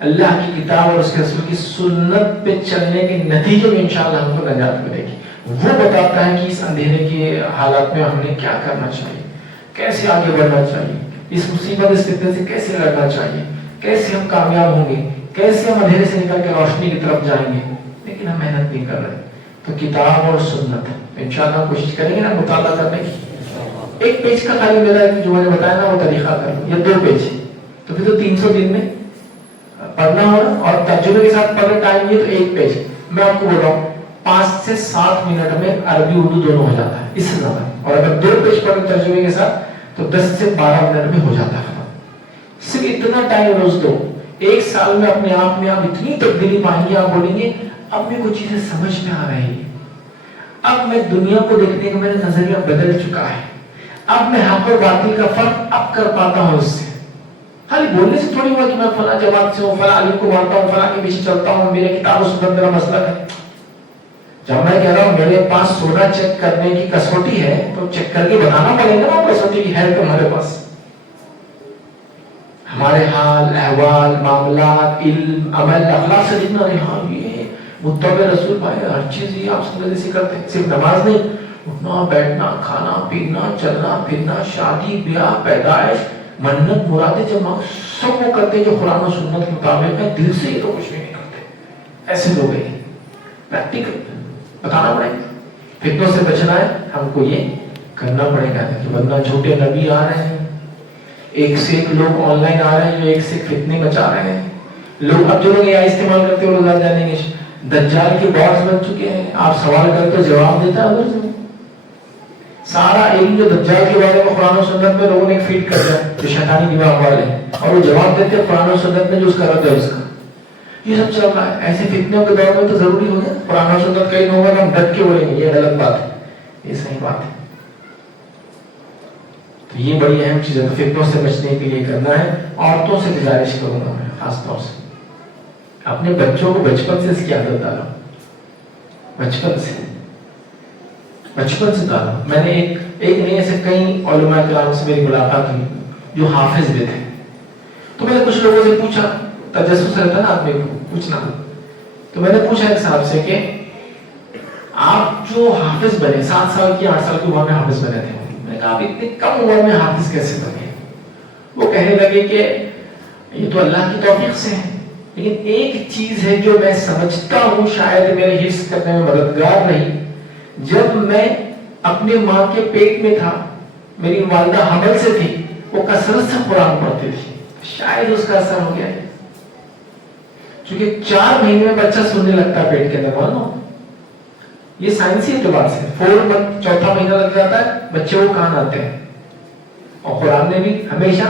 اللہ کی کتاب اور اس کے رسول کی سنت پہ چلنے کے نتیجے میں انشاءاللہ ہم کو نجات ملے گی. وہ بتاتا ہے کہ اس اندھیرے کے حالات میں ہم نے کیا کرنا چاہیے, کیسے آگے بڑھنا چاہیے, اس مصیبت اس فتنے سے کیسے لڑنا چاہیے, کیسے ہم کامیاب ہوں گے, کیسے ہم اندھیرے سے نکل کے روشنی کی طرف جائیں گے. لیکن ہم محنت نہیں کر رہے. تو کتاب اور سنت انشاءاللہ کوشش کریں گے نا مطالعہ کرنے کی. ایک پیج کا خالی میرا جو میں نے بتایا نا وہ طریقہ کر لو, یا 2 پیج, تو پھر تو 300 دن میں پڑھنا ہوگا. اور ترجمے کے ساتھ پڑھنے ٹائم یہ تو 1 پیج. میں آپ کو بول رہا ہوں 5 سے 7 منٹ میں عربی اردو دونوں ہو جاتا ہے, اس سے زیادہ. اور اگر 2 پیج پڑھیں ترجمے کے ساتھ تو 10 سے 12 منٹ میں ہو جاتا ہے. صرف اتنا ٹائم روز دو. 1 سال میں اپنے آپ میں آپ اتنی تبدیلی پائیں گے, آپ بولیں گے اب میں کچھ چیزیں سمجھ میں آ رہی ہیں, اب میں دنیا کو دیکھنے کا میرا نظریہ بدل چکا ہے, اب میں حق اور باطل کا فرق اب کر پاتا ہوں. اس سے خالی بولنے سے تھوڑی ہوا کہ میں فلاں جماعت سے ہوں, فلاں عالم کو مانتا ہوں, فلاں کے پیچھے چلتا ہوں, میرے کتاب و سنت میرا مسلک ہے. جب میں کہہ رہا ہوں میرے پاس سونا چیک کرنے کی کسوٹی ہے تو چیک کر کے بتانا پڑے گا نا کسوٹی کی ہے تمہارے پاس. ہمارے حال احوال معاملات علم عمل اخلاق سے دیکھنا رہے ہاں یہ متبع رسول بھائی ہر چیز یہ آپ سمجھ سے کرتے ہیں. صرف نماز نہیں، اٹھنا بیٹھنا کھانا پینا چلنا پھرنا شادی بیاہ پیدائش منت مرادیں جمع سب وہ کرتے ہیں جو قرآن و سنت کے مطابق ہے. دل سے یہ تو کچھ بھی نہیں کرتے. ایسے لوگ ہیں پریکٹیکل بتانا پڑے گا. فتنوں سے بچنا ہے ہم کو یہ کرنا پڑے گا کہ ورنہ جھوٹے نبی آ رہے ہیں، ایک سے ایک لوگ آن لائن آ رہے ہیں جو ایک سے ایک فتنے مچا رہے ہیں. لوگ اب جو لوگ AI استعمال کرتے ہیں وہ لوگ جانیں گے دجال کے باس بن چکے ہیں. آپ سوال کرتے جواب دیتا ہے ادھر سے سارا علم جو دجال کے بارے میں قرآن و سنت میں لوگوں نے فیڈ کر دیا جو شیطانی دماغ والے ہیں اور وہ جواب دیتے ہیں قرآن و سنت میں جو اس کا رد ہے اس کا. یہ سب چل رہا ہے. ایسے فتنوں کے دور میں تو ضروری ہو گیا قرآن و سنت کئی لوگوں نے ہم ڈٹ کے بولیں گے یہ غلط بات ہے یہ صحیح بات ہے. تو یہ بڑی اہم چیز ہے. تو فتنوں سے بچنے کے لیے کرنا ہے. عورتوں سے گزارش کروں گا میں خاص طور سے اپنے بچوں کو بچپن سے اس کی عادت ڈالو. بچپن سے ڈالو. میں نے ایک نہیں ایسے کئی علماء کرام سے میری ملاقات ہوئی جو حافظ بھی تھے. تو میں نے کچھ لوگوں سے پوچھا تجسس رہتا نا آدمی کو پوچھنا. تو میں نے پوچھا ایک صاحب سے کہ آپ جو حافظ بنے 7 سال کی 8 سال کی عمر میں حافظ بنے تھے. میں نے کہا آپ اتنی کم عمر میں حافظ کیسے بنے؟ وہ کہنے لگے کہ یہ تو اللہ کی توفیق سے ہے لیکن ایک چیز ہے جو میں سمجھتا ہوں شاید میرے حفظ کرنے میں مددگار رہی. جب میں اپنے ماں کے پیٹ میں تھا میری والدہ حمل سے تھی وہ کثرت سے قرآن پڑھتی تھی شاید اس کا اثر ہو گیا ہے. چونکہ 4 مہینے میں بچہ سننے لگتا ہے پیٹ کے اندر مانو یہ سائنسی اعتبار سے 4 منتھ چوتھا مہینہ لگ جاتا ہے بچے کو کان آتے ہیں. اور قرآن نے بھی ہمیشہ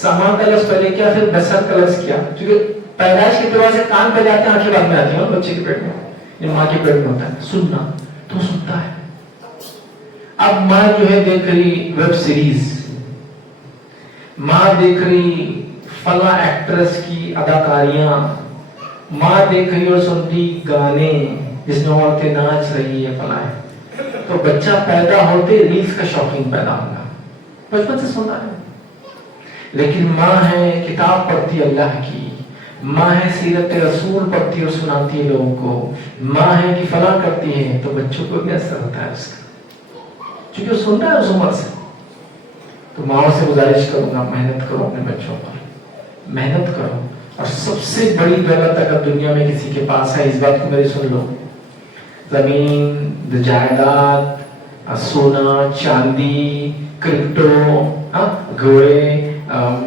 سما کا لفظ پہلے کیا پھر بسر کا لفظ کیا کیونکہ پیدائش کے اعتبار سے کان پہلے آتے ہیں آنکھیں بعد میں آتی ہیں بچے کے پیٹ میں یا ماں کے پیٹ میں ہوتا ہے سننا تو سنتا ہے. اب ماں جو ہے دیکھ رہی ویب سیریز ماں دیکھ رہی فلاں ایکٹریس کی اداکاریاں ماں دیکھ رہی اور سنتی گانے جس میں عورتیں ناچ رہی ہے فلاں تو بچہ پیدا ہوتے ریلز کا شوقین پیدا ہوگا بچپن سے سنتا ہے. لیکن ماں ہے کتاب پڑھتی اللہ کی ماں ہے سیرت رسول پڑھتی اور سناتی ہے لوگوں کو ماں ہے کہ فلاں کرتی ہے تو بچوں کو بھی اثر ہوتا ہے اس کا چونکہ وہ سنتا ہے اس عمر سے. تو ماں سے گزارش کروں گا محنت کرو اپنے بچوں پر محنت کرو. اور سب سے بڑی دولت اگر دنیا میں کسی کے پاس ہے اس بات کو میری سن لو زمین جائیداد سونا چاندی کرپٹو گھوڑے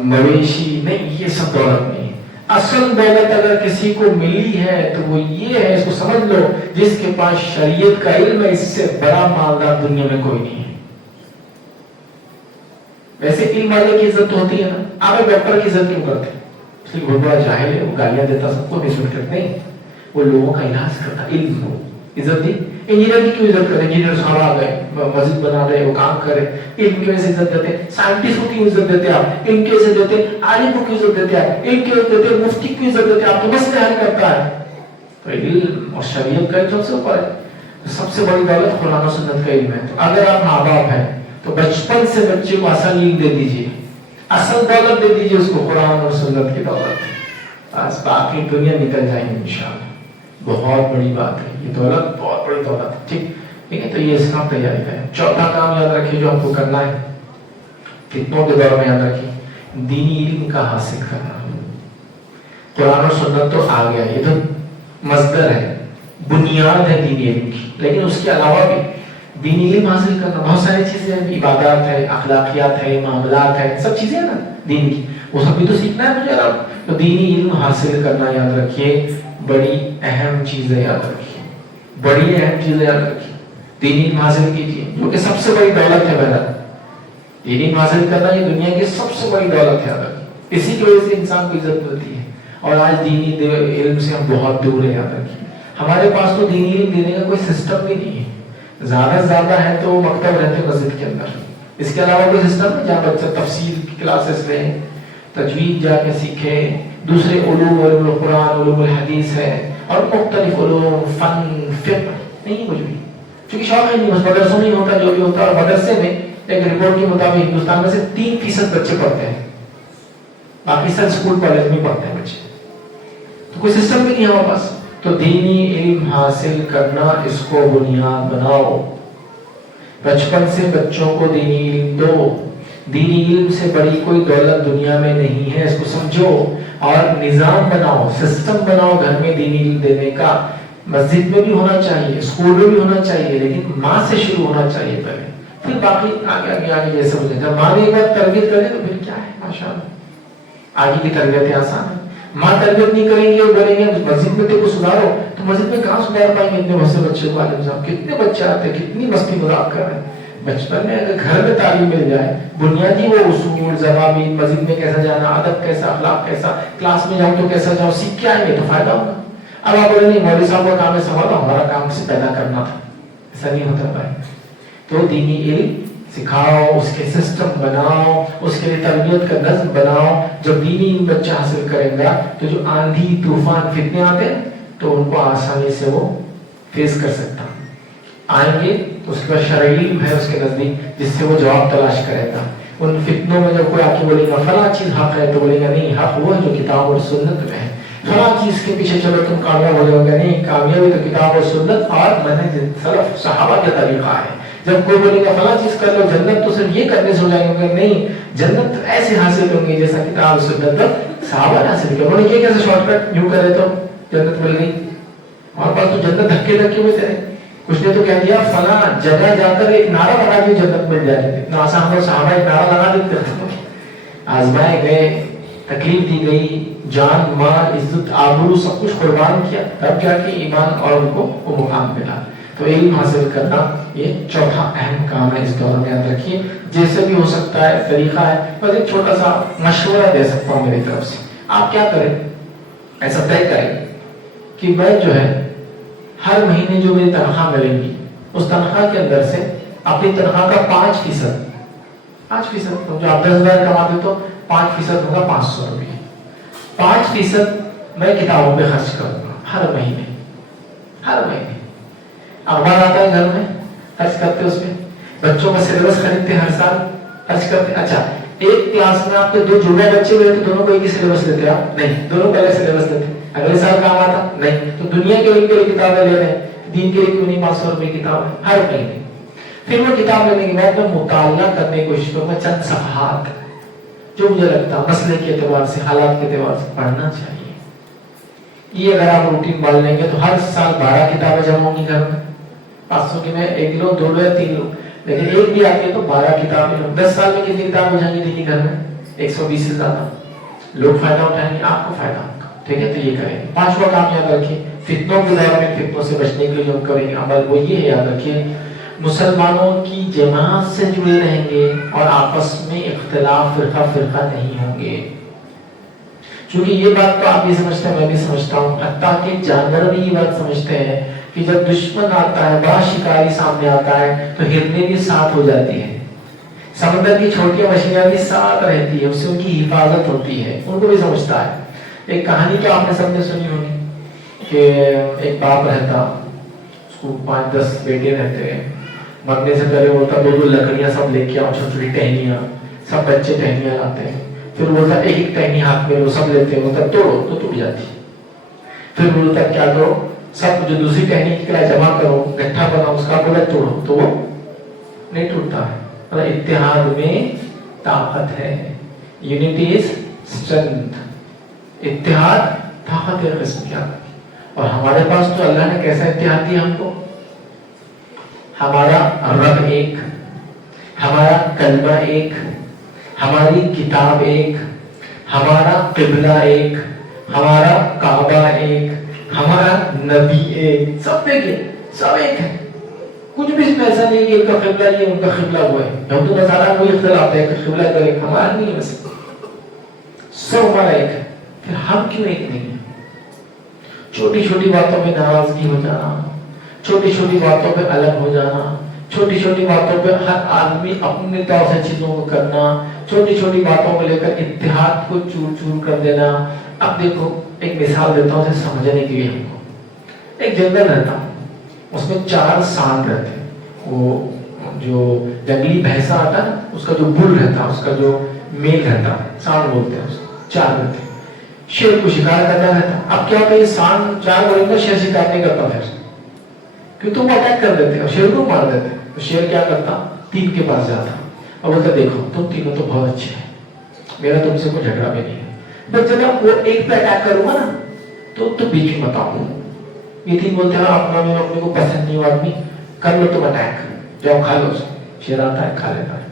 مویشی نہیں یہ سب دولت نہیں. اصل دولت اگر کسی کو ملی ہے تو وہ یہ ہے اس کو سمجھ لو جس کے پاس شریعت کا علم ہے اس سے بڑا مالدار دنیا میں کوئی نہیں ہے. ویسے علم والے کی عزت ہوتی ہے نا آپ ڈاکٹر کی عزت کیوں کرتے ہیں اس لیے بہت بڑا جاہل ہے وہ گالیاں دیتا سب کو عزت کرتے ہیں وہ لوگوں کا علاج کرتا علم کو عزت دی. انجینئر کی کیوں عزت کرتے انجینئر صاحب آ گئے مسجد بنا رہے وہ کام کرے علم کی وجہ سے عزت دیتے. سائنٹسٹ کو کیوں عزت دیتے آپ علم کی عزت دیتے. عالم کو کیوں عزت دیتے آپ علم کی عزت دیتے. مفتی کی عزت دیتے آپ تو مسئلے حل کرتا ہے. تو علم اور شریعت کا سب سے اوپر ہے. سب سے بڑی دولت قرآن و سنت کا علم ہے. تو اگر آپ ماں باپ ہیں تو بچپن سے بچے کو اصل علم دے دیجیے اصل دولت دے دیجیے اس کو قرآن اور سنت کی دولت. بس باقی دنیا نکل جائیں گے انشاءاللہ. بہت بڑی بات ہے یہ دولت بہت بڑی دولت ہے. ٹھیک ہے تو یہ اس کا تیاری کریں. چوتھا کام یاد رکھیے جو ہم کو کرنا ہے فتنوں کے دور میں یاد رکھیے دینی علم کا حاصل کرنا. قرآن اور سنت تو آ گیا یہ تو مصدر ہے بنیاد ہے دینی علم کی لیکن اس کے علاوہ بھی دینی علم حاصل کرنا بہت ساری چیزیں ہیں. عبادات ہے اخلاقیات ہے معاملات ہے سب چیزیں ہیں نا دین کی وہ سب بھی تو سیکھنا ہے مجھے. تو دینی علم حاصل کرنا یاد رکھیے بڑی اہم چیزیں یاد رکھیے بڑی اہم چیزیں یاد رکھیے. دینی علم حاصل کیجیے جو کہ سب سے بڑی دولت ہے. میرا دینی علم حاصل کرنا یہ دنیا کی سب سے بڑی دولت ہے. اسی کی وجہ سے انسان کو عزت ملتی ہے. اور آج دینی علم سے ہم بہت دور ہیں. یاد رکھیے ہمارے پاس تو دینی علم دینے کا کوئی سسٹم بھی نہیں ہے. زیادہ سے زیادہ ہے تو مکتب رہتے مسجد کے اندر. اس کے علاوہ کوئی سسٹم نہیں جہاں بچہ تفسیر کی کلاسز لیں تجوید جا کے سیکھے دوسرے علوم القرآن علوم الحدیث ہے اور مختلف علوم فن فقہ نہیں کچھ بھی، کیونکہ شوق ہی نہیں، بس مدرسوں میں ہی ہوتا جو بھی ہوتا ہے. اور مدرسے میں ایک رپورٹ کے مطابق ہندوستان میں سے 3% بچے پڑھتے ہیں، باقی سب اسکول کالج میں پڑھتے ہیں بچے. تو کوئی سسٹم بھی نہیں ہے ہمارے پاس. تو دینی علم حاصل کرنا، اس کو بنیاد بناؤ. بچپن سے بچوں کو دینی علم دو. دینی علم سے بڑی کوئی دولت دنیا میں نہیں ہے، اس کو سمجھو. اور نظام بناؤ، سسٹم بناؤ گھر میں دینی علم دینے کا. مسجد میں بھی ہونا چاہیے، اسکول میں بھی ہونا چاہیے، لیکن ماں سے شروع ہونا چاہیے پہلے، پھر باقی آگے جیسے ہو جائے. جب ماں نے ایک بار تربیت کرے تو پھر کیا ہے، ماشاء اللہ آگے کی تربیتیں آسان ہیں. ماں تربیت نہیں کریں گے اور بولیں گے مسجد میں کو سدھارو، تو مسجد میں کہاں سدھار پائیں گے اتنے بہت سے بچے کو. عالم صاحب کتنے بچے آتے ہیں، کتنی مستی مذاق کر رہے ہیں. بچپن میں اگر گھر میں تعلیم مل جائے، بنیادی وہ اصول ضوابط، مسجد میں کیسا جانا، ادب کیسا، اخلاق کیسا، کلاس میں جاؤں تو کیسا جاؤں، سیکھ کے آئیں گے تو فائدہ ہوگا. اب آپ بولے نہیں مولوی صاحب کا کام ہے سنبھالو، ہمارا کام سے پیدا کرنا تھا، ایسا نہیں ہوتا بھائی. تو دینی علم سکھاؤ، اس کے سسٹم بناؤ، اس کے لیے تربیت کا نظم بناؤ. جب دینی علم بچہ حاصل کرے گا تو جو آندھی طوفان فتنے آتے ہیں تو ان کو آسانی سے وہ فیس کر سکتا. آئیں گے تو اس کے بعد شرعی علم ہے اس کے نزدیک، جس سے وہ جواب تلاش کرے گا. ان فتنوں میں جب کوئی آ کے بولے گا فلاں چیز حق ہے، تو بولے گا نہیں، حق وہ ہے جو کتاب اور سنت میں ہے. فلاں چیز کے پیچھے چلو تم کامیاب ہو جاؤ گے، نہیں، کامیابی تو کتاب اور سنت اور منہج سلف صحابہ کا طریقہ ہے. جب کوئی بولے گا فلاں چیز کر لو، جنت تو صرف یہ کرنے سے ہو جائے گا، نہیں، جنت ایسے حاصل ہوں گی جیسا کتاب سنت صحابہ نے حاصل کیا. انہوں نے یہ کیسے شارٹ کٹ یوں کرے تو جنت مل گئی. ہمارے پاس تو جنت دھکے دھکے میں تھے. کچھ نے تو کہہ دیا فلاں جگہ جا کر ایک نعرہ لگا دیا جنت مل جائے گی. اتنا آسان ہو، صحابہ ایک نعرہ لگا دیتے تھے. آزمائے گئے، تکلیف دی گئی، جان مال عزت آبرو سب کچھ قربان کیا، تب جا کے ایمان اور ان کو وہ مقام ملا. تو علم حاصل کرنا یہ چوتھا اہم کام ہے. اس دور میں یاد رکھیے، جیسے بھی ہو سکتا ہے طریقہ ہے. بس ایک چھوٹا سا مشورہ دے سکتا ہوں میری طرف سے. آپ کیا کریں، ایسا طے کریں کہ میں جو ہے ہر مہینے جو میری تنخواہ ملے گی، اس تنخواہ کے اندر سے اپنی تنخواہ کا 5%، جو آپ 10,000 کماتے تو 5% ہوگا 500 روپئے. 5% میں کتابوں پہ خرچ کروں گا ہر مہینے. اخبار آتا ہے گھر میں، خرچ کرتے اس میں. بچوں کا سلیبس خریدتے ہر سال، خرچ کرتے. اچھا، ایک کلاس میں آپ کے 2 جڑواں بچے ہوئے تو دونوں کو ایک ہی سلیبس لیتے آپ؟ نہیں، دونوں کو الگ سلیبس لیتے. اگلے سال کام آتا؟ نہیں. تو دنیا کے علم کے لیے کتابیں لے رہے ہیں، دین کے لیے کیوں نہیں 500 روپئے کتاب ہے ہر مہینے. پھر وہ کتاب لینے کے بعد میں مطالعہ کرنے کی کوشش کروں گا چند صفحات، جو مجھے لگتا ہے مسئلے کے اعتبار سے، حالات کے اعتبار سے پڑھنا چاہیے. یہ اگر آپ روٹین مان لیں گے تو ہر سال 12 کتابیں جمع ہوں گی گھر میں. 500 کی میں 1 لو 2 لو یا 3 لو، لیکن ایک بھی آتی ہے تو 12 کتابیں لو. 10 سال میں کتنی کتاب ہو جائیں گی دیکھیے گھر میں؟ 120 سے زیادہ. لوگ فائدہ اٹھائیں گے، آپ کو فائدہ ہوگا. ٹھیک ہے، تو یہ کریں. 5واں کام یاد رکھیے، فتنوں کے دور میں فتنوں سے بچنے کے لیے جو کریں گے عمل وہ یہ ہے، یاد رکھیے، مسلمانوں کی جماعت سے جڑے رہیں گے اور آپس میں اختلاف فرقہ نہیں ہوں گے. چونکہ یہ بات تو آپ بھی سمجھتے ہیں، میں بھی سمجھتا ہوں، حتیٰ کہ جانور بھی یہ بات سمجھتے ہیں کہ جب دشمن آتا ہے، بڑا شکاری سامنے آتا ہے تو ہرنیں بھی ساتھ ہو جاتی ہیں، سمندر کی چھوٹی مچھلیاں بھی ساتھ رہتی ہے، اس سے ان کی حفاظت ہوتی ہے. ان کو بھی سمجھتا ہے. ایک کہانی تو آپ نے سب نے سنی ہوگی کہ ایک باپ رہتا، اس کو 5-10 بیٹے رہتے ہیں. مرنے سے پہلے بولتا 2 لکڑیاں سب لے کے آؤ، چھوٹی ٹہنیاں، سب بچے ٹہنیاں لاتے ہیں. پھر بولتا ایک ٹہنی ہاتھ میں لو، سب لیتے ہیں، بولتا توڑو تو ٹوٹ جاتی. پھر بولتا کیا کرو، سب جو دوسری ٹہنی کے لیے جمع کرو، گٹھا بناؤ، اس کا بولا توڑو تو وہ نہیں ٹوٹتا ہے. اتحاد میں طاقت ہے. Unity is strength. اتحاد طاقت ہے قسم کیا. اور ہمارے پاس تو اللہ نے کیسا اتحاد دیا ہم کو. ہمارا رب ایک، ہمارا کلمہ ایک، ہماری کتاب ایک، ہمارا قبلہ ایک، ہمارا کعبہ ایک، ہمارا نبی ایک، سب ایک ہے، سب ایک ہے. کچھ بھی اس میں ایسا نہیں کہ ان کا قبلہ یہ ان کا قبلہ وہ ہے. ہم تو نظارہ وہی اختلاف ہے کہ قبلہ کا ایک ہمارا نہیں ہے، بس سب ہمارا ایک ہے. پھر ہم کیوں ایک نہیں ہیں؟ چھوٹی چھوٹی باتوں میں ناراضگی ہو جانا، چھوٹی چھوٹی باتوں پہ الگ ہو جانا، چھوٹی چھوٹی باتوں پہ ہر آدمی اپنے طور سے چیزوں کو کرنا، چھوٹی چھوٹی باتوں کو لے کر اتحاد کو چور چور کر دینا. اب دیکھو ایک مثال دیتا ہوں اسے سمجھنے کے لیے. ہم کو ایک جنگل رہتا، اس میں 4 سانڈ رہتے ہیں. وہ جو جنگلی بھینسا آتا ہے اس کا جو بل رہتا ہے, اس کا جو میل رہتا ہے, سانڈ بولتے ہیں اس کو, 4 رہتے ہیں. شیر کو شکار کرنا رہتا. اب کیا ہوتا ہے, یہ سانڈ 4 بولیں گے, شیر شکار نہیں کرتا پھر, کیونکہ وہ اٹیک کر دیتے ہیں اور شیر کو مار دیتے ہیں. تو شیر کیا کرتا, 3 کے پاس جاتا اور بولتا دیکھو تم تینوں تو بہت اچھے ہیں, میرا تم سے کوئی جھگڑا بھی نہیں ہے, بس جب وہ ایک پہ اٹیک کروں گا نا تو بیچ میں مت آؤ. یہ 3 بولتے ہیں اپنا میں اپنے کو پسند نہیں آدمی, کر لو تم اٹیک, جاؤ کھا لو. شیر آتا ہے کھا لیتا ہے.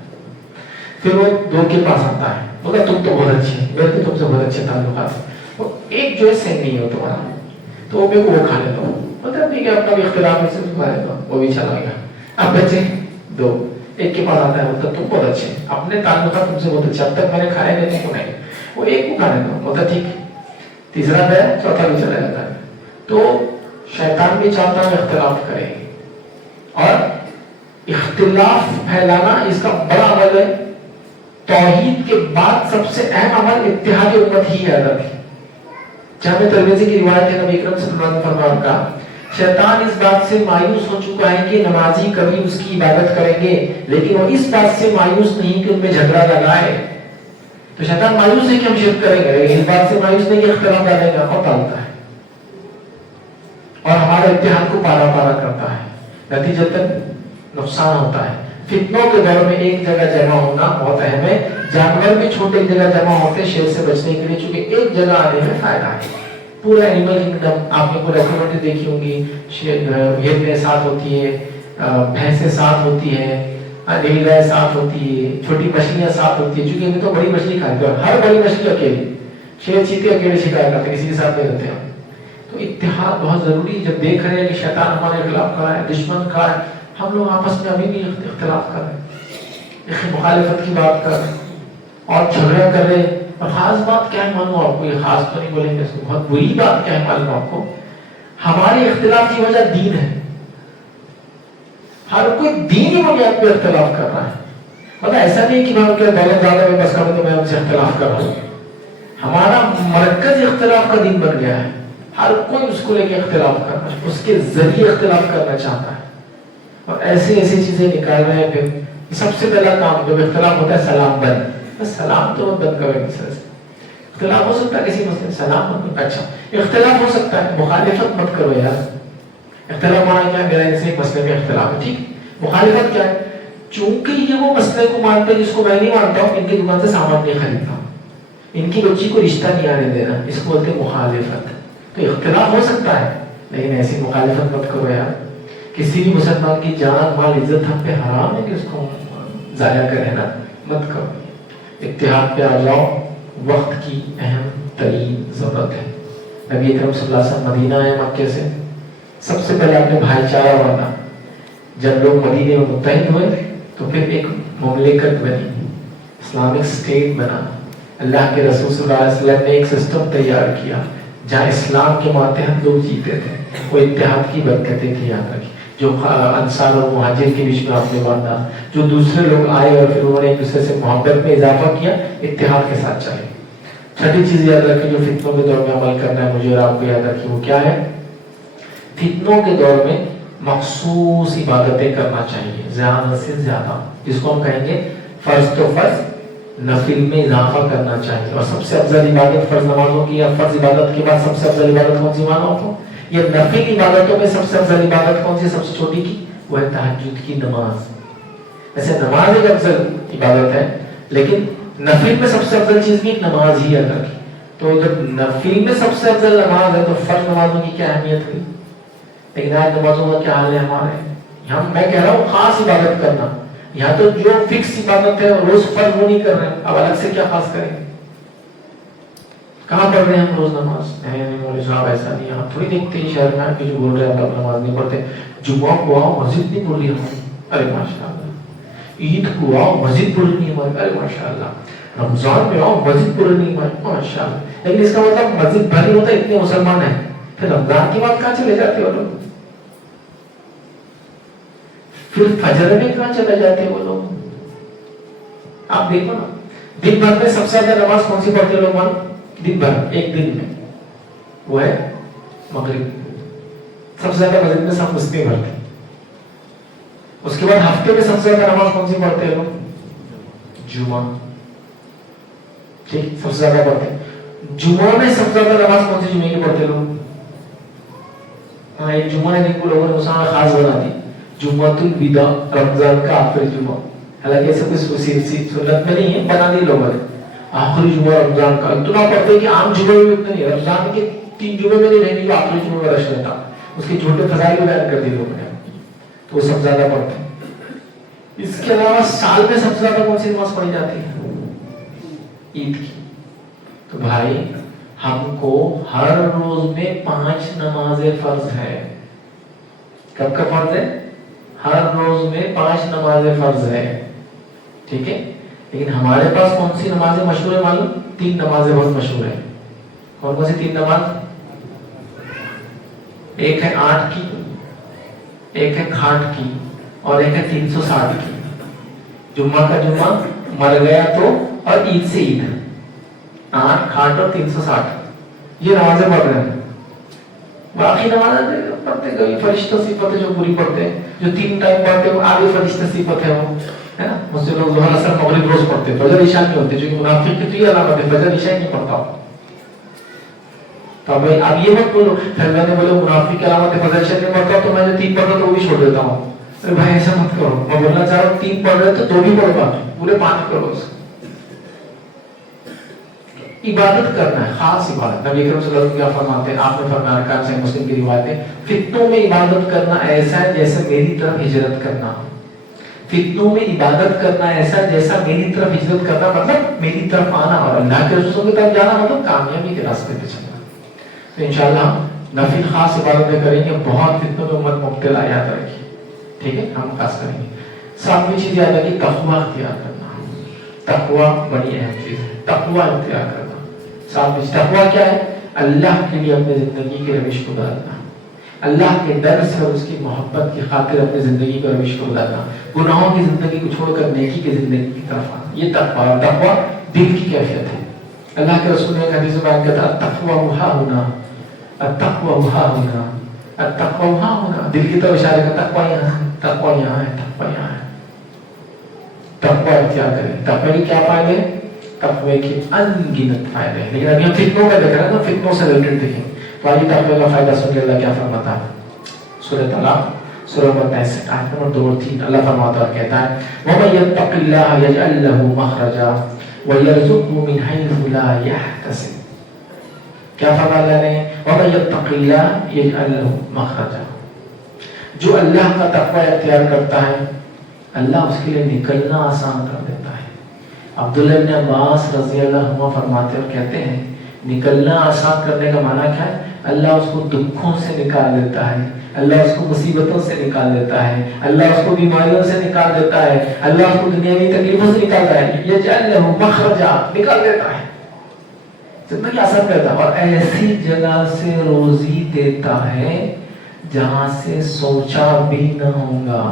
پھر وہ 2 کے پاس آتا ہے, بولتا تم تو بہت اچھے ہیں, میرے تو تم سے بہت اچھے تعلقات ہیں, وہ ایک جو ہے سیم نہیں ہو تمہارا, تو وہ میرے کو وہ کھا لیتا ہوں. بولتا ٹھیک ہے اپنا بھی اختلاف ہے, صرف کھا لیتا ہوں, وہ بھی چلا گیا. اب بچے 2, ایک کے پاس آتا ہے, بولتا تم بہت اچھے ہیں, اپنے تعلقات تم سے بہت اچھے, اب تک میں نے کھایا نہیں تم کو نہیں, وہ ایک کو کھا لیتا ہوں. بولتا ٹھیک ہے, تیسرا گیا, چوتھا بھی چلا جاتا ہے. تو شیطان بھی چاہتا ہے اختلاف کرے, اور اختلاف پھیلانا اس کا بڑا عمل ہے. توحید کے بعد سب سے اہم عمل اتحاد امت ہی ہے. جامع ترمذی کی روایت ہے, نبی اکرم صلی اللہ علیہ وسلم نے فرمایا کا شیطان اس بات سے مایوس ہو چکا ہے کہ نمازی کبھی اس کی عبادت کریں گے, لیکن وہ اس بات سے مایوس نہیں کہ ان میں جھگڑا لگائے. تو شیطان مایوس ہے کہ ہم شرک کریں گے, لیکن اس بات سے مایوس نہیں کہ اختلاف ڈالے گا, اور ڈالتا ہے اور ہمارے اتحاد کو پارا پارا کرتا ہے. نتیجتاً نقصان ہوتا ہے. فتنوں کے دور میں ایک جگہ جمع ہونا بہت اہم ہے. جانور بھی چھوٹے جگہ جمع ہوتے شیر سے بچنے کے لیے, چونکہ ایک جگہ آنے میں فائدہ ہے. پورا اینیمل کنگڈم آپ نے کوئی ڈاکیومنٹری دیکھی ہوں گی, ہرنیں ساتھ ہوتی ہے, بھینسیں ساتھ ہوتی ہے, نیل گائے ساتھ ہوتی ہے, چھوٹی مچھلیاں ساتھ ہوتی ہے, چونکہ ہمیں تو بڑی مچھلی کھاتے ہیں, ہر بڑی مچھلی اکیلی, شیر چیتے اکیلے شکار کرتے ہیں, کسی کے ساتھ نہیں رہتے ہیں. تو اتحاد بہت ضروری ہے. جب دیکھ رہے ہیں کہ شیطان ہمارے خلاف کھڑا ہے, دشمن کھڑا ہے, ہم لوگ آپس میں ابھی بھی اختلاف کر رہے ہیں, مخالفت کی بات کر رہے ہیں اور جھگڑا کر رہے ہیں. اور خاص بات کیا ہے معلوم آپ کو, یہ خاص تو نہیں بولیں گے, بہت بری بات کیا ہے معلوم آپ کو, ہمارے اختلاف کی وجہ دین ہے. ہر کوئی دینی بنیاد پہ اختلاف کر رہا ہے. مطلب ایسا نہیں کہ میں ان کے دولت زیادہ میں بس کروں تو میں ان سے اختلاف کر رہا ہوں. ہمارا مرکز اختلاف کا دین بن گیا ہے. ہر کوئی اس کو لے کے اختلاف کر رہا ہے, اس کے ذریعے اختلاف کرنا چاہتا ہے, اور ایسی ایسی چیزیں نکال رہے ہیں. پھر سب سے پہلا کام جب اختلاف ہوتا ہے سلام بند. سلام تو بند کرو ایک دوسرے سے. اختلاف ہو سکتا ہے کسی مسئلے, سلام مت کرو. اچھا اختلاف ہو سکتا ہے, مخالفت مت کرو یار. اختلاف مانا کیا ہے, میرا ان سے ایک مسئلے میں اختلاف ہے, ٹھیک. مخالفت کیا ہے, چونکہ یہ وہ مسئلے کو مانتے ہیں جس کو میں نہیں مانتا ہوں, ان کی دکان سے سامان نہیں خریدتا, ان کی بچی کو رشتہ نہیں آنے دینا, اس کو بولتے ہیں مخالفت. تو اختلاف ہو سکتا ہے, لیکن ایسی مخالفت مت کرو یار. کسی بھی مسلمان کی جان مال عزت ہم پہ حرام ہے کہ اس کو ضائع کرے نا, مت کرو. اتحاد پہ آ جاؤ, وقت کی اہم ترین ضرورت ہے. نبی اکرم صلی اللہ علیہ وسلم مدینہ آئے مکے سے, سب سے پہلے آپ نے بھائی چارہ بنا. جب لوگ مدینے میں متحد ہوئے تو پھر ایک مملکت بنی, اسلامک اسٹیٹ بنا. اللہ کے رسول صلی اللہ علیہ وسلم نے ایک سسٹم تیار کیا جہاں اسلام کے ماتحت لوگ جیتے تھے. وہ اتحاد کی برکتیں تھی یہاں تک, جو انصار اور مہاجر کے بیچ میں آپ نے باندھا, جو دوسرے لوگ آئے اور پھر انہوں نے ایک دوسرے سے محبت میں اضافہ کیا, اتحاد کے ساتھ چلے. چھٹی چیز یاد رکھیں جو فتنوں کے دور میں عمل کرنا ہے مجھے اور آپ کو یاد رکھیں, وہ کیا ہے؟ فتنوں کے دور میں مخصوص عبادتیں کرنا چاہیے, زیادہ سے زیادہ, جس کو ہم کہیں گے فرض تو فرض, نفل میں اضافہ کرنا چاہیے. اور سب سے افضل عبادت فرض نمازوں کی, یا فرض عبادت کے بعد سب سے افضل عبادت کون سی مانو آپ کو؟ یہ نفل عبادتوں میں سب سے افضل عبادت کون سی, سب سے چھوٹی کی, وہ ہے تہجد کی نماز. ویسے نماز ایک افضل عبادت ہے, لیکن نفل میں سب سے افضل چیز بھی نماز ہی ادا کی. تو جب نفل میں سب سے افضل نماز ہے تو فرض نمازوں کی کیا اہمیت ہوئی. لیکن آج نمازوں کا کیا حال ہے ہمارے یہاں. میں کہہ رہا ہوں خاص عبادت کرنا, یہاں تو جو فکس عبادت ہے روز فرض وہ نہیں کر رہے ہیں, اب الگ سے کیا خاص کریں. کہاں پڑھ رہے ہیں ہم روز نماز؟ مولوی صاحب ایسا نہیں, آپ تھوڑی دیکھتے ہیں شہر میں کہ جو بول رہے ہیں آپ نماز نہیں پڑھتے. جمعہ کو آؤ مسجد نہیں پڑھ رہی ہماری, ارے ماشاء اللہ. عید کو آؤ مسجد پڑھ رہی ہماری, ارے ماشاء اللہ. رمضان میں آؤ مسجد پڑھ رہی ہماری, ماشاء اللہ. لیکن اس کا مطلب مسجد بھر نہیں ہوتا, اتنے مسلمان ہیں, پھر رمضان کی بات کہاں چلے جاتے وہ لوگ, پھر فجر میں کہاں چلے جاتے وہ لوگ. آپ دیکھو نا, دن بھر میں سب سے زیادہ نماز کون سی پڑھتے لوگ مان, دن بھر ایک دن میں, وہ ہے مغرب. سب سے زیادہ مسجد میں سب مستی بھرتے ہیں. اس کے بعد ہفتے میں سب سے زیادہ نماز کون سی پڑھتے ہیں لوگ؟ جمعہ. ٹھیک، سب سے زیادہ پڑھتے ہیں. جمعہ میں سب سے زیادہ نماز کون سی جمعے کی پڑھتے لوگ؟ ایک جمعہ ہے جن کو لوگوں نے مسلمان خاص بنا دی، جمعۃ الوداع، رمضان کا آخری جمعہ. حالانکہ ایسا کوئی سنت میں نہیں ہے، بنا دی لوگوں نے. آخری جمعہ رمضان کا اتنا پڑھتے ہیں کہ عام جمعے میں اتنا نہیں ہے. رمضان کے 3 جمعے میں نہیں رہنے، آخری جمعے میں رش رہتا. اس کے جھوٹے فضائل بھی بیان کر دیے لوگوں نے، تو وہ سب زیادہ پڑھتے ہیں. اس کے علاوہ سال میں سب سے زیادہ کون سی نماز پڑھی جاتی ہے؟ عید کی. تو بھائی ہم کو ہر روز میں 5 نمازیں فرض ہے. کب کا فرض ہے؟ ہر روز میں 5 نمازیں فرض ہے. ٹھیک ہے، لیکن ہمارے پاس کون سی نمازیں مشہور ہے معلوم؟ 3 نمازیں بہت مشہور ہیں. کون کون سی 3 نماز؟ ایک ہے 8 کی، ایک ہے کھاٹ کی، اور ایک ہے 360 کی. جمعہ کا جمعہ، مر گیا تو، اور عید سے عید. 8 کھاٹ اور 360 یہ نمازیں پڑھ رہے ہیں. باقی نمازیں پڑھتے کبھی فرشتہ صفت ہے جو پوری پڑھتے ہیں، جو 3 ٹائم پڑھتے ہیں وہ آگے فرشتہ صفت ہے، وہ ہے نا. مجھ سے لوگ ظہر اثر مغرب روز پڑھتے ہیں، فجر عشاء نہیں ہوتے، جو کہ منافق کی تو یہ علامت ہے، فجر عشاء نہیں پڑھتا. تو اب یہ مت بولو پھر میں نے بولے منافق کی علامت ہے فجر عشاء نہیں پڑھتا تو میں جو 3 پڑھتا تو وہ بھی چھوڑ دیتا ہوں. ارے بھائی ایسا مت کرو. میں بولنا چاہ رہا ہوں 3 پڑھ رہے تو 2 بھی پڑھو، پورے 5 کرو. عبادت کرنا ہے، خاص عبادت. نبی اکرم صلی اللہ علیہ وسلم کیا فرماتے ہیں؟ آپ نے فرمایا، ارکان صحیح مسلم کی روایت ہے، فتنوں میں عبادت کرنا ایسا ہے جیسے میری طرف ہجرت کرنا. فتنوں میں عبادت کرنا ایسا جیسا میری طرف ہجرت کرنا، مطلب میری طرف آنا اور اللہ کے رسول کی طرف جانا، مطلب کامیابی کے راستے پہ چلنا. تو انشاءاللہ ہم نفل خاص عبادتیں کریں گے. بہت فتنوں میں امت مبتلا یاد رکھیے. ٹھیک ہے، ہم خاص کریں گے. 7ویں چیز یاد رکھیے، تقویٰ اختیار کرنا. تقویٰ بڑی اہم چیز ہے، تقویٰ اختیار کرنا. 7ویں تقویٰ کیا ہے؟ اللہ کے لیے اپنی زندگی کی روش کو بدلنا. اللہ کے ڈر سے اور اس کی محبت کی خاطر اپنی زندگی کی روش کو بدلنا. گناہوں کی زندگی کو چھوڑ کر نیکی کی زندگی کی طرف آنا. یہ تقویٰ. اور تقویٰ دل کی کیفیت ہے. اللہ کے رسول نے ایک حدیث میں بیان کیا تھا، التقویٰ ہا ہونا، التقویٰ ہا ہونا، التقویٰ ہا ہونا. دل کی طرف اشارہ کرتا، تقویٰ یہاں ہے، تقویٰ یہاں ہے، تقویٰ یہاں ہے. تقویٰ اختیار کریں. تقویٰ کے کیا فائدے ہیں؟ تقوی کے انگنت فائدے ہیں. لیکن ابھی ہم فتنوں میں دیکھ رہے ہیں نا، فتنوں سے ریلیٹڈ دیکھیں. تو آئیے تقوی کا فائدہ سن کے اللہ کیا فرماتا ہے. سورۃ طلاق سورہ نمبر 65 آیت نمبر 2 اور 3 اللہ فرماتا اور کہتا ہے، وَمَن يَتَّقِ اللَّهَ يَجْعَل لَّهُ مَخْرَجًا وَيَرْزُقْهُ مِنْ حَيْثُ لَا يَحْتَسِبُ. کیا فرما اللہ نے؟ وَمَن يَتَّقِ اللَّهَ يَجْعَل لَّهُ مَخْرَجًا. جو اللہ کا تقوی اختیار کرتا ہے اللہ اس کے لیے نکلنا آسان کر دیتا ہے. عبداللہ ابن عباس رضی اللہ عنہ فرماتے اور کہتے ہیں، نکلنا آسان کرنے کا معنی کیا ہے؟ اللہ اس کو دکھوں سے نکال دیتا ہے، اللہ اس کو مصیبتوں سے نکال دیتا ہے، اللہ اس کو بیماریوں سے نکال دیتا ہے، اللہ اس کو دنیاوی تکلیفوں سے نکالتا ہے. یجعل لہ مخرجا، نکال دیتا ہے، زندگی آسان کرتا ہے. اور ایسی جگہ سے روزی دیتا ہے جہاں سے سوچا بھی نہ ہوگا.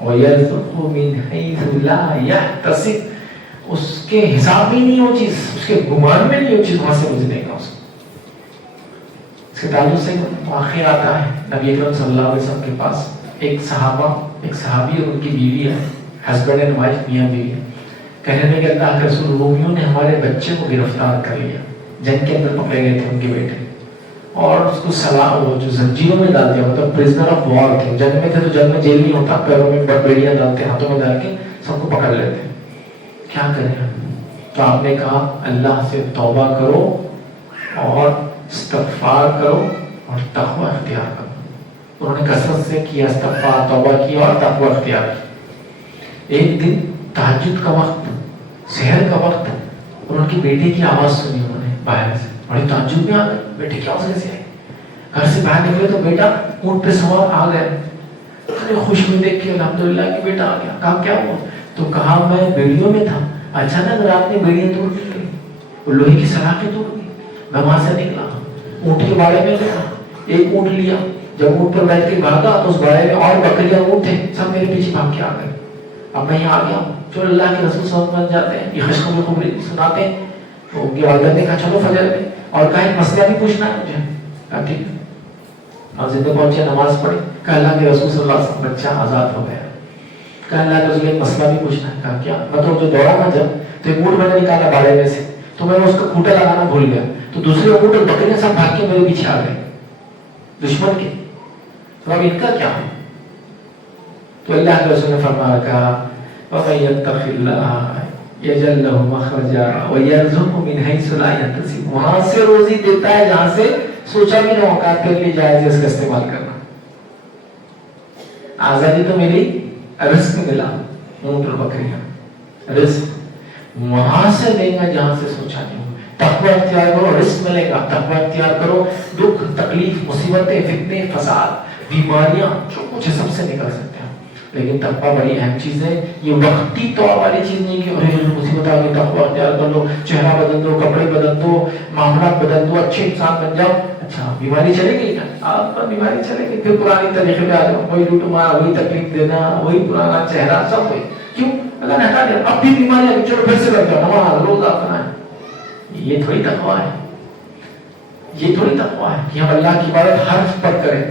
وَيَرْزُقْهُ مِنْ حَيْثُ لَا يَحْتَسِبُ. اس کے حساب بھی نہیں ہو چیز، اس کے گمان میں نہیں ہو چیز، وہاں سے روزی دے گا اس کو. اس کے تعلق سے واقعہ آتا ہے نبی اکرم صلی اللہ علیہ وسلم کے پاس ایک صحابی اور ان کی بیوی ہے، ہسبینڈ اینڈ وائف، میاں بیوی ہے. کہنے لگے اللہ کے رسول، رومیوں نے ہمارے بچے کو گرفتار کر لیا، جنگ کے اندر پکڑے گئے تھے ان کے بیٹے، اور اس کو وہ جو زنجیروں میں ڈال دیا، مطلب پرزنر آف وار تھے. جنگ میں تھے تو جنگ میں جیل نہیں ہوتا، پیروں میں بیڑیاں ڈالتے، ہاتھوں میں ڈال کے سب کو پکڑ لیتے. کیا کریں؟ تو آپ نے کہا اللہ سے توبہ کرو اور استغفار کرو اور تقوی اختیار کرو. انہوں نے کثرت سے کیا، استغفار، توبہ کی اور تقوی اختیار کی. ایک دن تہجد کا وقت، سحر کا وقت، اور ان کی بیٹے کی آواز سنی انہوں نے باہر سے. بڑی تعجب میں آ گئے، بیٹے کی آواز کیسے آئی؟ گھر سے باہر نکلے تو بیٹا اونٹ پہ سوار آ گئے. خوش ہوئی دیکھ کے الحمدللہ کہ بیٹا آ گیا. کہا کیا ہوا؟ تو کہا میں بیڑیوں میں تھا، اچانک رات میں بیڑیاں توڑ دی، وہ لوہے کی سلاخیں توڑ دی. میں وہاں سے نکلا، اونٹ کے باڑے میں گیا، ایک اونٹ لیا. جب اونٹ پر بیٹھ کے بھاگا تو اس باڑے میں اور بکریاں اونٹ تھے، سب میرے پیچھے بھاگ کے آ گئے. اب میں یہاں آ گیا ہوں. جو اللہ کے رسول صلی اللہ علیہ وسلم جاتے ہیں، یہ خوشخبری سناتے ہیں. تو ان کے والدہ نے کہا چلو فجر میں، اور کہا ایک مسئلہ بھی پوچھنا ہے مجھے. کہا ٹھیک ہے. مسجد میں پہنچے, نماز پڑھی, کہا اللہ کے رسول صلی اللہ علیہ وسلم بچہ آزاد ہو گیا. کہا اللہ کے رسول ایک مسئلہ بھی پوچھنا ہے. کہا کیا؟ مطلب جو دوڑا نا جب, تو ایک اونٹ میں نے نکالا باڑے میں سے, تو میں اس کا کھوٹا لگانا بھول گیا, تو دوسرے اونٹ اور بکریاں سب بھاگ کے میرے پیچھے آ گئے دشمن کے, تو اب ان کا کیا؟ تو اللہ کے رسول نے فرمایا, کہا وَمَن يَتَّقِ اللَّهَ يَجْعَل لَّهُ مَخْرَجًا وَيَرْزُقْهُ مِنْ حَيْثُ لَا يَحْتَسِبُ, وہاں سے روزی دیتا ہے جہاں سے سوچا بھی نہ ہوگا. تیرے لیے جائز ہے اس کا استعمال کرنا. آزادی تو ملی, رزق ملا, اونٹ اور بکریاں, رزق وہاں سے لے گا جہاں سے سوچا نہیں ہوگا. تقوی اختیار کرو, رزق ملے گا. تقوی اختیار کرو, دکھ تکلیف مصیبتیں فتنے فساد بیماریاں جو کچھ سب سے نکل سکتے ہیں. لیکن تقوی بڑی اہم چیز ہے. یہ وقتی طور والی چیز نہیں کہ ارے مصیبت آ گئی تقوی اختیار کر لو, چہرہ بدل دو, کپڑے بدل دو, معاملات بدل دو, اچھے انسان بن جاؤ. اچھا بیماری چلے گئی نا, آپ پر بیماری چلے گئی, پھر پرانی طریقے پہ آ جاؤ, وہی لوٹ مار, وہی تکلیف دینا, وہی پرانا چہرہ, سب وہی. کیوں؟ اللہ نے ہٹا دیا. اب بھی بیماری آ گئی, چلو پھر سے لگ جاؤ, نماز روزہ اپنا ہے. یہ تھوڑی تقوی ہے, یہ تھوڑی تقوی ہے کہ ہم اللہ کی عبادت حرف پر کریں,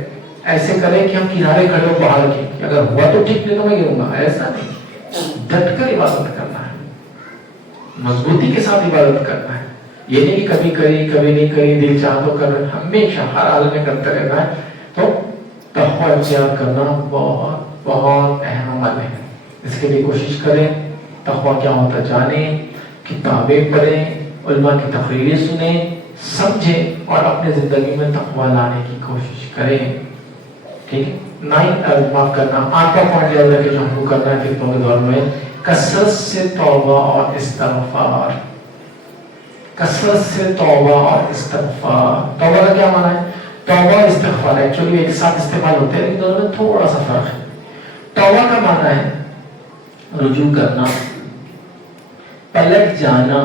ایسے کریں کہ ہم کنارے کھڑے ہو پہاڑ کے, کہ اگر ہوا تو ٹھیک, نہیں تو میں گروں گا. ایسا نہیں, ڈٹ کر عبادت کرنا ہے, مضبوطی کے ساتھ عبادت کرنا ہے. یہ نہیں کہ کبھی کری کبھی نہیں کری, دل چاہ تو کر, ہمیشہ ہر حال میں کرتے رہنا ہے. تو تقوی اختیار کرنا بہت بہت اہم عمل ہے. اس کے لیے کوشش کریں, تقوی کیا ہوتا جانیں, کتابیں پڑھیں, علماء کی تقریریں سنیں, سمجھیں اور اپنے زندگی میں تقوی لانے کی کوشش کریں. ٹھیک ہے. معاف کرنا, 8واں پوائنٹ یاد رکھیں جو ہم کو کرنا ہے فتنوں کے دور میں, کثرت سے توبہ اور استغفار. کثرت سے توبہ اور استغفار. توبہ کا کیا معنی ہے؟ توبہ اور استغفار ایکچولی ایک ساتھ استعمال ہوتے ہیں لیکن دونوں میں تھوڑا سا فرق ہے. توبہ کا معنی ہے رجوع کرنا, پلٹ جانا,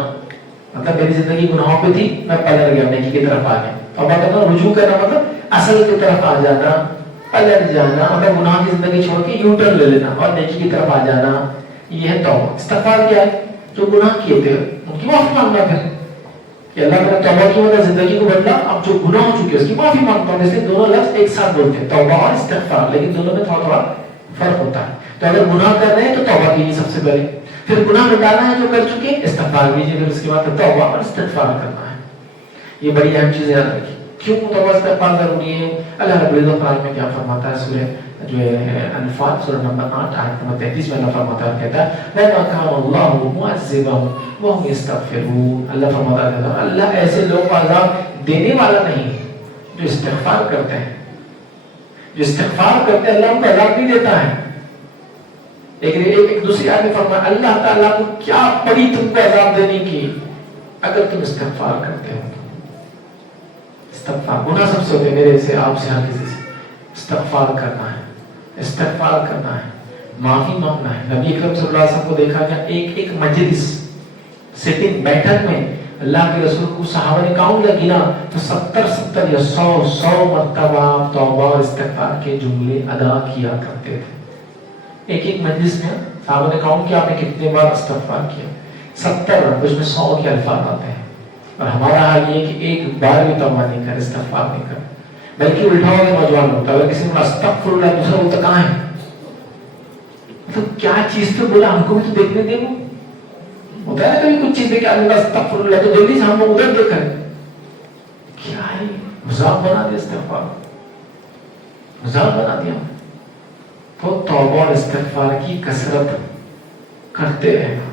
مطلب میری زندگی گناہوں پہ تھی, میں پلٹ گیا, نیکی کی طرف آ گیا. توبہ کرنا, رجوع کرنا مطلب اصل کی طرف آ جانا, پلٹ جانا, مطلب گناہ کی زندگی چھوڑ کے یو ٹرن لے لینا اور نیکی کی طرف آ جانا. یہ ہے توبہ. استغفار کیا ہے؟ جو گناہ کیے تھے ان کی معافی مانگنا پھر کہ اللہ تعالیٰ توبہ کی وجہ زندگی کو بدلا, اب جو گناہ ہو چکے اس کی معافی مانگتا ہوں. اس لیے دونوں لفظ ایک ساتھ بولتے ہیں, توبہ اور استغفار, لیکن دونوں میں تھوڑا تھوڑا فرق ہوتا ہے. تو اگر گناہ کر رہے ہیں تو توبہ کیجیے سب سے پہلے, پھر گناہ مٹانا ہے جو کر چکے استغفار کیجیے, پھر اس کے بعد توبہ اور استغفار کرنا ہے. یہ بڑی اہم چیز یاد رکھیے. کیوں توبہ استغفار ضروری ہے؟ اللہ رب العزت قرآن میں کیا فرماتا ہے, سورہ جو ہے انفال سورہ نمبر 8 آیت نمبر 33 میں اللہ فرماتا ہے, کہتا ہے وَمَا كَانَ اللَّهُ مُعَذِّبَهُمْ وَهُمْ يَسْتَغْفِرُونَ. اللہ فرماتا ہے اللہ ایسے لوگوں کو عذاب دینے والا نہیں جو استغفار کرتے ہیں. جو استغفار کرتے ہیں اللہ ان کو عذاب نہیں دیتا ہے. ایک دوسری آیت میں فرمایا اللہ تعالیٰ کو کیا پڑی تم کو عذاب دینے کی اگر تم استغفار کرتے ہو. استغفار گناہ سب سے ہوتے ہیں, میرے سے, آپ سے, ہر کسی سے. استغفار کرنا ہے, استغفار کرنا ہے, معافی مانگنا ہے. نبی اکرم صلی اللہ علیہ وسلم کو دیکھا گیا ایک مجلس سیٹنگ بیٹھک میں اللہ کے رسول کو صحابہ نے کاؤنٹ گنا تو 70 یا 100 مرتبہ توبہ اور استغفار کے جملے ادا کیا کرتے تھے. ایک مجلس میں صحابہ نے کاؤنٹ کیا آپ نے کتنے بار استغفار کیا, 70, اس میں 100 کے الفاظ آتے ہیں. اور ہمارا حال یہ کہ ایک بار بھی توبہ نہیں کر, استغفار نہیں کر, بلکہ الٹا ہو گیا نوجوان ہوتا ہے. اگر کسی نے استغفر اللہ دوسرا ہوتا کہاں ہے, تو کیا چیز تو بولا ہم کو بھی تو دیکھنے دے. وہ ہوتا ہے نا کبھی کچھ چیز دیکھ کے استغفر اللہ تو جلدی سے ہم لوگ ادھر دیکھ رہے کیا ہے, مذاق بنا دیا استغفار, مذاق بنا دیا. تو توبہ اور استغفار کی کثرت کرتے رہنا.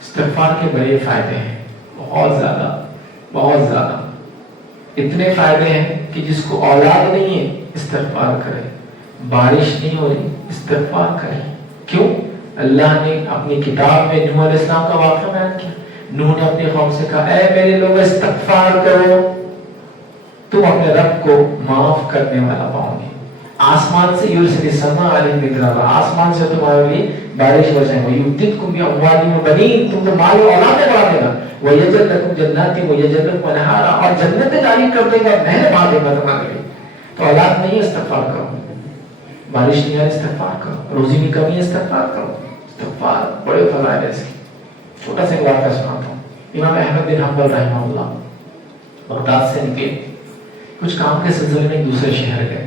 استغفار کے بڑے فائدے ہیں, بہت زیادہ, بہت زیادہ. اتنے فائدے ہیں کہ جس کو اولاد نہیں ہے استغفار کرے, بارش نہیں ہو رہی استغفار کرے. کیوں؟ اللہ نے اپنی کتاب میں نوح علیہ السلام کا واقعہ بیان کیا. نوح نے اپنی قوم سے کہا اے میرے لوگ استغفار کرو, تم اپنے رب کو معاف کرنے والا پاؤ گے. آسمان سے یرسل السماء علیکم مدرارا, آسمان سے تمہارے لیے بارش برسائیں گے. یمددکم باموال وبنین, تم کو مال و اولاد دے گا. ویجعل لکم جنات ویجعل لکم انہارا, اور جنتیں جاری کر دے گا, نہر بہا دے گا تمہارے لیے. تو اولاد نہیں استغفار کرو, بارش نہیں آئی استغفار کرو, روزی کی کمی ہے استغفار کرو. استغفار بڑے فضائل ہیں اس کے. چھوٹا سا ایک واقعہ سناتا ہوں. امام احمد بن حنبل رحمہ اللہ بغداد سے نکلے, کچھ کام کے سلسلے میں ایک دوسرے شہر گئے.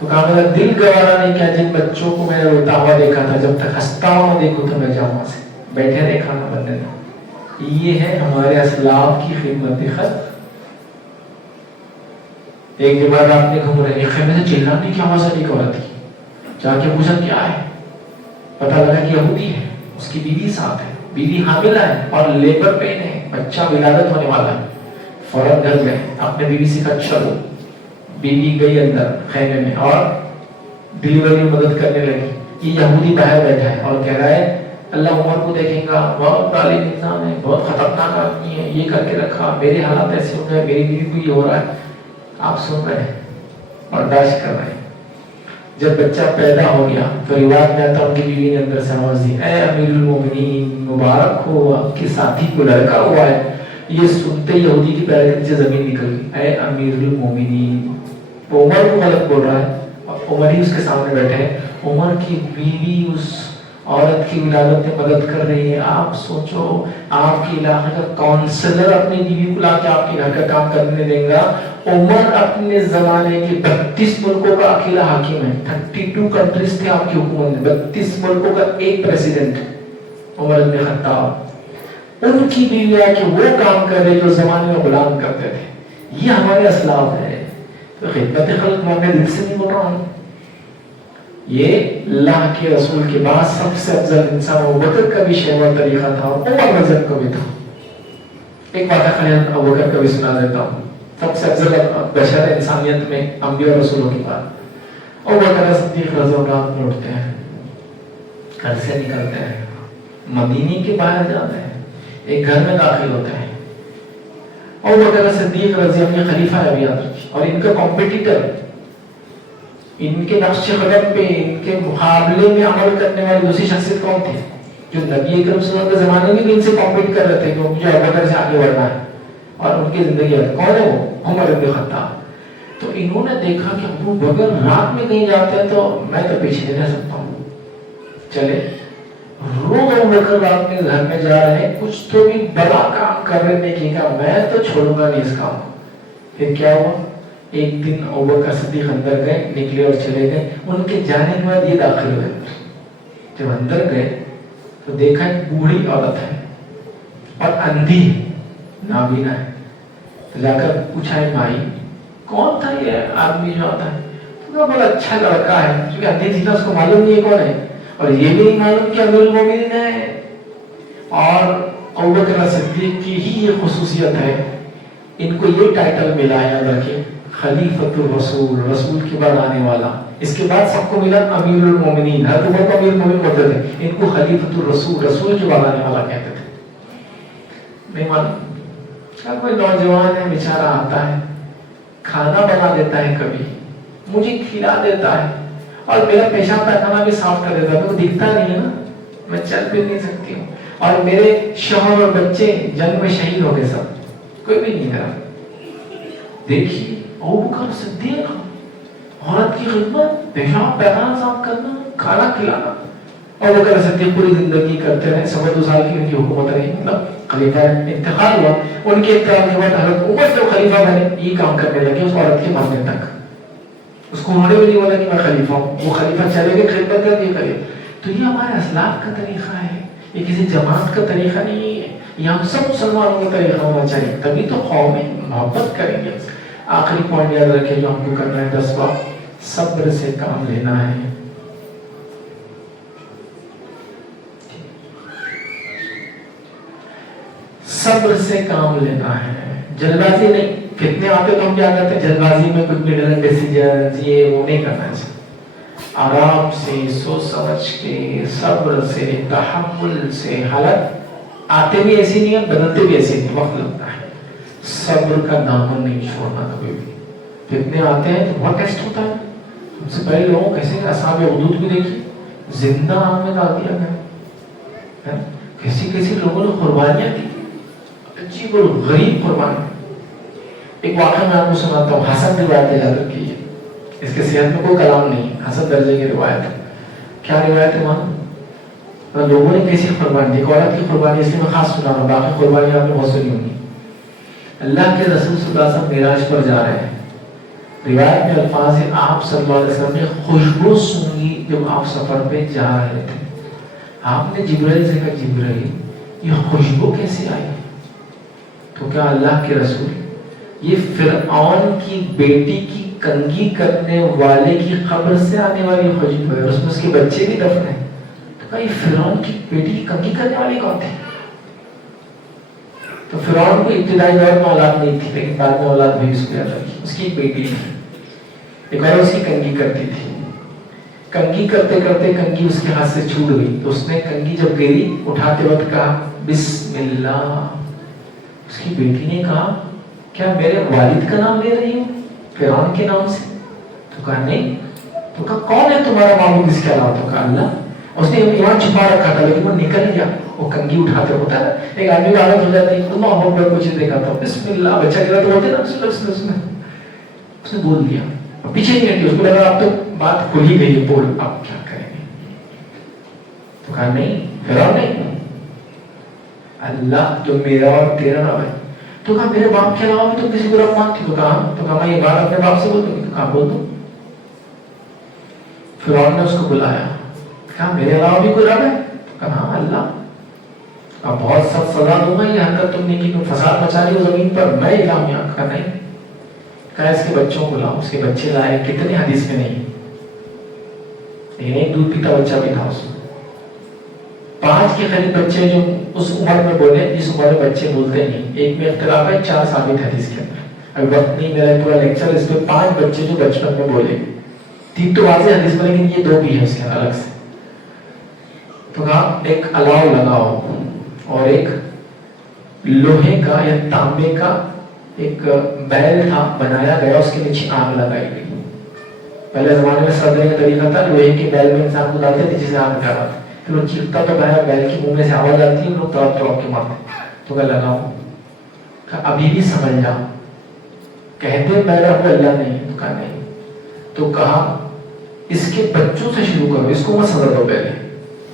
تو کہا میرا دل گوارا نہیں کیا جن بچوں کو میں نے روتا ہوا دیکھا تھا، جب تک ہنستا ہوا نہ دیکھوں تو میں جاؤں وہاں سے، بیٹھے رہے کھانا بننے میں۔ یہ ہے ہمارے اسلاف کی خدمت خلق۔ ایک دن بعد آپ نے گھوم رہے ایک خیمے سے چلانے کی آواز آئی عورت کی، جا کے پوچھا کیا ہے، پتا لگا کہ یہودی ہے، اس کی بیوی ساتھ ہے، بیوی حاملہ ہے اور لیبر پین ہے، بچہ ولادت ہونے والا ہے۔ فوراً گھر گئے، اپنے بیوی سے کہا چلو۔ بیوی گئی اندر خیمے میں اور ڈلیوری میں مدد کرنے لگی۔ یہ یہودی باہر بیٹھا ہے اور کہہ رہا ہے اللہ عمر کو دیکھیں گا، بہت ظالم انسان ہے، بہت خطرناک آدمی ہے، یہ کر کے رکھا، میرے حالات ایسے ہو گئے، میری بیوی کو یہ ہو رہا ہے۔ آپ سن رہے ہیں اور برداشت کر رہے ہیں۔ جب بچہ پیدا ہو گیا تو روایت میں آتا ان کی بیوی نے اندر سے آواز دی، اے امیر المومنین مبارک ہو، آپ کے ساتھی کو لڑکا ہوا ہے۔ یہ سنتے یہودی کی پیر کے نیچے زمین نکل گئی، اے امیر المومنین۔ وہ عمر کو غلط بول رہا ہے اور عمر ہی اس کے سامنے بیٹھے ہیں۔ عمر کی بیوی اس عورت کی ولادت میں مدد کر رہی ہے۔ آپ سوچو آپ کے علاقے کا کونسلر اپنی بیوی کو لا کے آپ کے گھر کا کام کرنے دیں گا؟ عمر اپنے زمانے کے 32 ملکوں کا اکیلا حاکم ہے، 32 کنٹریز تھے آپ کی حکومت میں، 32 ملکوں کا ایک پریزیڈنٹ عمر بن خطاب۔ ان کی بیوی ہے کہ وہ کام کر رہے جو زمانے میں غلام کرتے تھے۔ یہ ہمارے اسلاف ہے۔ تو خدمت خلق میں اپنے دل سے نہیں بول رہا ہوں، یہ اللہ کے رسول کے بعد سب سے افضل انسان ابوبکر کا بھی شیوا طریقہ تھا اور عمر رضی اللہ کا بھی تھا۔ ایک بات ابوبکر کا بھی سنا دیتا ہوں، سب سے افضل بشر انسانیت میں انبیاء اور رسولوں کی بات۔ ابوبکر صدیق رضی اللہ عنہ اٹھتے ہیں، گھر سے نکلتے ہیں، مدینے کے باہر جاتے ہیں، ایک گھر میں داخل ہوتے ہیں۔ ابوبکر صدیق رضی اللہ عنہ خلیفہ ابی بکر اور ان کا کمپیٹیٹر، ان کے نقش قدم پہ ان کے مقابلے میں عمل کرنے والی دوسری شخصیت کون تھی؟ جو نبی اکرم صلی اللہ علیہ وسلم کے زمانے میں بھی ان سے کمپیٹ کر رہے تھے کہ مجھے ابوبکر سے آگے بڑھنا ہے اور ان کی زندگی ہے۔ کون ہے وہ؟ عمر بن خطاب۔ تو انہوں نے دیکھا کہ ابوبکر رات میں کہیں جاتے ہیں تو میں تو پیچھے نہیں رہ سکتا ہوں، چلے روز ابوبکر رات میں گھر میں جا رہے ہیں، کچھ تو بھی بڑا کام کر رہے نیکی کا، میں تو چھوڑوں گا نہیں اس کام کو۔ پھر کیا ہوا؟ ایک دن ابوبکر صدیق اندر گئے، نکلے اور چلے گئے۔ ان کے جانے کے بعد یہ داخل ہوئے۔ جب اندر گئے تو دیکھا ایک بوڑھی عورت ہے اور اندھی ہے، نابینا ہے۔ تو جا کر پوچھا ہے مائی کون تھا یہ آدمی جو آتا ہے؟ تو بڑا اچھا لڑکا ہے، کیونکہ اندھی تھی نا، اس کو معلوم نہیں ہے کون ہے، اور یہ بھی نہیں معلوم کہ امیر المومنین ہے۔ اور ابوبکر صدیق کی ہی یہ خصوصیت ہے، ان کو یہ ٹائٹل ملا ہے، یاد رکھیں، خلیفۃ الرسول، رسول کے بعد آنے والا۔ اس کے بعد سب کو ملا امیر المومنین، حضرت عمر کو امیر المومنین کہتے تھے، ان کو خلیفۃ الرسول، رسول کے بعد آنے والا کہتے تھے۔ نہیں معلوم، کوئی نوجوان ہے بیچارہ، آتا ہے کھانا بنا دیتا ہے، کبھی مجھے کھلا دیتا ہے اور میرا پیشاب پیخانہ بھی صاف کر دیتا ہے، تو دکھتا نہیں ہے نا، میں چل بھی نہیں سکتی ہوں، اور میرے شوہر اور بچے جنگ میں شہید ہو گئے، سب کوئی بھی نہیں کرا۔ دیکھیے ابوبکر صدیق، عورت کی خدمت، پیشاب پیخانہ صاف کرنا، کھانا کھلانا۔ ابوبکر صدیق پوری زندگی کرتے رہے، 2 سال کی ان کی حکومت رہی، مطلب خلیفہ انتقال ہوا، ان کے انتقال کے بعد حضرت عمر جو خلیفہ بنے، یہ کام کرنے لگے اس عورت کے مرنے تک۔ اس کو انہوں نے بھی نہیں بولا کہ میں خلیفہ ہوں، وہ خلیفہ چلے گئے، خدمت کر دی کرے۔ تو یہ ہمارے اسلاف کا طریقہ ہے، یہ کسی جماعت کا طریقہ نہیں ہے، یہ ہم سب مسلمانوں کا طریقہ ہونا چاہیے، تبھی تو قومیں محبت کریں گے۔ آخری پوائنٹ یاد رکھیں جو ہم کو کرنا ہے، 10واں، صبر سے کام لینا ہے۔ صبر سے کام لینا ہے، جلد بازی نہیں۔ کتنے آتے تو ہم کیا کرتے ہیں، جلد بازی میں کوئی مڈل ڈیسیجن یہ وہ نہیں کرنا ہے، آرام سے سوچ سمجھ کے، صبر سے، تحمل سے۔ حالت آتے بھی ایسی نہیں ہے، بدلتے بھی ایسی نہیں، وقت لگتا ہے۔ صبر کا دامن نہیں چھوڑنا کبھی بھی۔ کتنے آتے ہیں تو بہت ٹیسٹ ہوتا ہے، ہم سے پہلے لوگوں کیسے اصحاب اخدود بھی دیکھی، زندہ آگ میں ڈال دیا گیا، کیسی کیسی لوگوں نے قربانیاں دی، عجیب اور غریب قربانی۔ ایک واقعہ میں آپ کو سناتا ہوں، حسن روایت ہے، یاد رکھیے، اس کے صحت میں کوئی کلام نہیں، حسن درجے کی روایت ہے۔ کیا روایت ہے وہاں؟ لوگوں نے کیسی قربانی دی، عورت کی قربانی، اس لیے میں خاص سنا رہا ہوں، باقی قربانی آپ نے بہت سنی ہوں گی۔ اللہ کے رسول صلی اللہ علیہ وسلم معراج پر جا رہے ہیں، روایت میں الفاظ ہے آپ صلی اللہ علیہ وسلم نے خوشبو سونگی جب آپ سفر پہ جا رہے تھے. آپ نے جبرائیل سے کہا جبرائیل یہ خوشبو کیسے آئی؟ تو کہا اللہ کے رسول یہ فرعون کی بیٹی کی کنگھی کرنے والے کی قبر سے آنے والی خوشبو ہے، اس میں اس کے بچے بھی دفن ہیں. تو کہا یہ فرعون کی بیٹی کی کنگھی کرنے والی کون تھی؟ تو فرعون کو ابتدائی دور میں اولاد نہیں تھی، لیکن بعد میں اولاد بھی اس کو پیدا کی. اس کی ایک بیٹی تھی، ایک اور اس کی کنگھی کرتی تھی. کنگھی کرتے کرتے کنگھی اس کے ہاتھ سے چھوٹ گئی، تو اس نے کنگھی جب گری اٹھاتے وقت کہا بسم اللہ. اس کی بیٹی نے کہا کیا میرے والد کا نام لے رہی ہوں فرعون کے نام سے؟ تو کہا نہیں. تو کہا کون ہے تمہارا معبود اس کے علاوہ؟ تو کہا اللہ. اس نے ایمان چھپا رکھا تھا لیکن وہ نکل گیا. وہ کنگھی اٹھاتے ہوتا ہے ایک آدمی کو عادت ہو جاتی ہے اللہ اکبر کچھ دیکھا تھا بسم اللہ بچہ گرا تو بولتے نا اس نے بول دیا. پیچھے نہیں ہٹی، اس کو لگا اب تو بات کھل ہی گئی ہے، بول اب کیا کریں گے. تو کہا نہیں فرعون نہیں، اللہ جو میرا اور تیرا رب ہے. تو کہا میرے باپ کے علاوہ بھی تو کسی کو رب مانتی؟ تو کہا میں یہ بات اپنے باپ سے بول دوں گی. کہا بول دو. فرعون نے اس کو بلایا، کہا میرے علاوہ بھی کوئی رب ہے؟ کہا ہاں اللہ. اب بہت سخت سزا دوں گا یہ حرکت تم نے کی، تم فساد مچا رہی ہو زمین پر، میں الہ ہوں یہاں. کہا نہیں. کہا اس کے بچوں کو لاؤ. اس کے بچے لائے، کتنے حدیث میں نہیں، لیکن ایک دودھ پیتا بچہ بھی تھا اس میں. 5 کے قریب بچے جو اس عمر میں بولے جس عمر میں بچے بولتے نہیں. ایک میں اختلاف ہے، 4 ثابت حدیث کے اندر. اب وقت نہیں میرا پورا لیکچر اس پہ. 5 بچے جو بچپن میں بولے، 3 تو واضح حدیث میں لیکن یہ 2 بھی ہے اس کے الگ سے. تو کہا ایک الاؤ لگاؤ اور ایک لوہے کا یا تانبے کا ایک بیل تھا بنایا گیا، اس کے نیچے آگ لگائی گئی. پہلے زمانے میں سردنے کا طریقہ تھا، لوہے کے بیل میں انسان کو ڈالتے تھے جسے آگ لگاتا تھا، پھر وہ چیختا تو باہر بیل کے منہ میں سے آواز آتی ہے، لوگ تڑپ تڑپ کے مارتے. تو کہا لگاؤ. کہا ابھی بھی سمجھ جاؤ. کہتے میرا کوئی اللہ نہیں. تو کہا نہیں. تو کہا اس کے بچوں سے شروع کرو، اس کو مت سزا دو پہلے،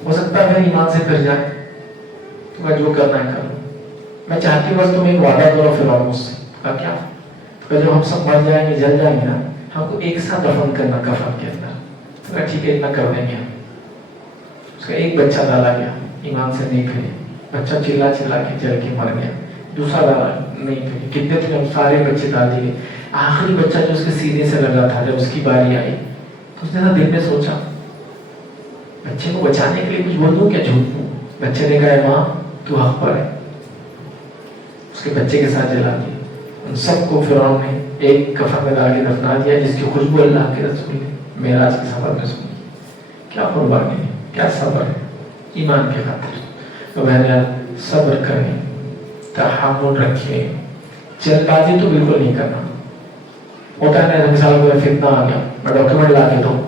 ہو سکتا ہے ایمان سے پھر جائے. تو کہا جو کرنا ہے کرو، میں چاہتی ہوں بس تم ایک وعدہ کرو فرعون مجھ سے. کہا کیا؟ تو کہا جب ہم سب مر جائیں گے جل جائیں گے نا، ہم کو ایک ساتھ دفن کرنا کفن کے اندر. تو کہا ٹھیک ہے اتنا کر دیں گے ہم. اس کا ایک بچہ ڈالا گیا، ایمان سے نہیں پھرے، بچہ چلا چلا کے جل کے مر گیا. دوسرا ڈالا نہیں پھرے، کتنے تھے ہم سارے بچے ڈال دیے. آخری بچہ جو اس کے سینے سے لگا تھا، جب اس کی باری آئی تو اس نے دل میں سوچا بچے کو بچانے کے لیے کچھ بول دوں کیا جھوٹ. بچے نے کہا ماں تو حق پر ہے. اس کے بچے کے ساتھ جلا دیا. ان سب کو فرعون نے ایک کفن میں ڈال کے دفنا دیا، جس کی خوشبو اللہ کے رسول نے معراج کے سفر میں سنی. کیا قربانی ہے، کیا صبر ہے ایمان کے خاطر. تو بہرحال صبر کریں، تحمل رکھیں، جلد بازی تو بالکل نہیں کرنا. ہوتا ہے نا مثال کو فتنہ آ گیا، میں ڈاکیومنٹ لا کے دوں،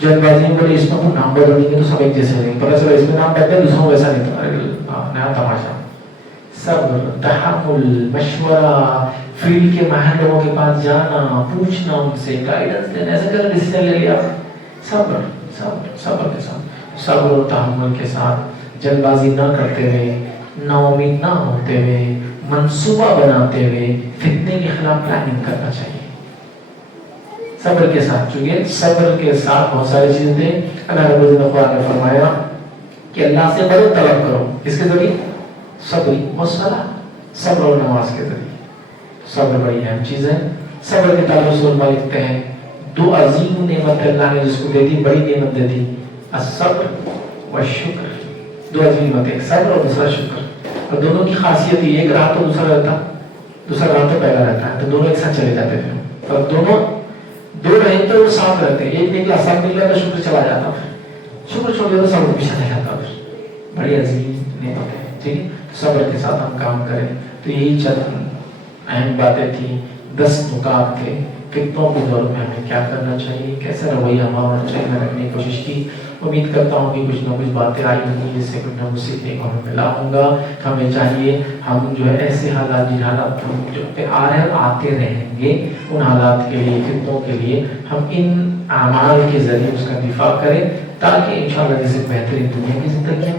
جلد بازی میں بولے اس میں نام بدل دیں گے تو سب ایک جیسے لیں گے، پتہ چلا اس میں نام بدل دوسروں ویسا نہیں تھا، نیا تماشا. صبر، تحمل، مشورہ، فیلڈ کے ماہر لوگوں کے پاس جانا، پوچھنا ان سے، گائیڈنس دینا، ایسا کرنا ڈیسیژن لے لیا. صبر صبر صبر کے ساتھ، صبر اور تحمل کے ساتھ، جلد بازی نہ کرتے ہوئے، نا امید نہ ہوتے ہوئے، منصوبہ بناتے ہوئے فتنے کے خلاف پلاننگ کرنا چاہیے. صبر کے ساتھ، چونکہ صبر کے ساتھ بہت ساری چیزیں تھے. اللہ رب العزت نے قرآن میں فرمایا کہ اللہ سے مدد طلب کرو، کس کے ذریعے؟ صبر و صلاۃ، صبر اور نماز کے ذریعے. صبر بڑی اہم چیز ہے. صبر کے تعلق سے علماء لکھتے ہیں 2 عظیم نعمت اللہ نے جس کو دے دی، بڑی نعمت دے دی، الصبر والشکر. 2 عظیم نعمت، ایک صبر اور دوسرا شکر. اور دونوں کی خاصیت یہ ایک رہا تو دوسرا رہتا، دوسرا رہا تو پہلا رہتا ہے، تو دونوں ایک ساتھ چلے جاتے تھے. اور دونوں 2 رہے تو وہ ساتھ رہتے. ایک نکلا سب نکلا تو شکر چلا جاتا، پھر شکر چھوڑ دیا تو صبر پیچھے چلا جاتا. پھر بڑی عظیم نعمت ہے. ٹھیک ہے، صبر کے ساتھ ہم کام کریں. تو یہی چند اہم باتیں تھیں، 10 نکات تھے. فتنوں کے دور میں ہمیں کیا کرنا چاہیے، کیسا رویہ ہمارا ہونا چاہیے، میں نے رکھنے کی کوشش کی. امید کرتا ہوں کہ کچھ نہ کچھ باتیں آئی ہوں گی جس سے کچھ نہ کچھ سیکھنے کو ہمیں ملا ہوگا. ہمیں چاہیے ہم جو ہے ایسے حالات جن حالات ہم جو پہ آ رہے ہیں آتے رہیں گے، ان حالات کے لیے، فتنوں کے لیے ہم ان اعمال کے ذریعے اس کا دفاع کریں، تاکہ انشاءاللہ جیسے بہترین دنیا کی زندگی ہم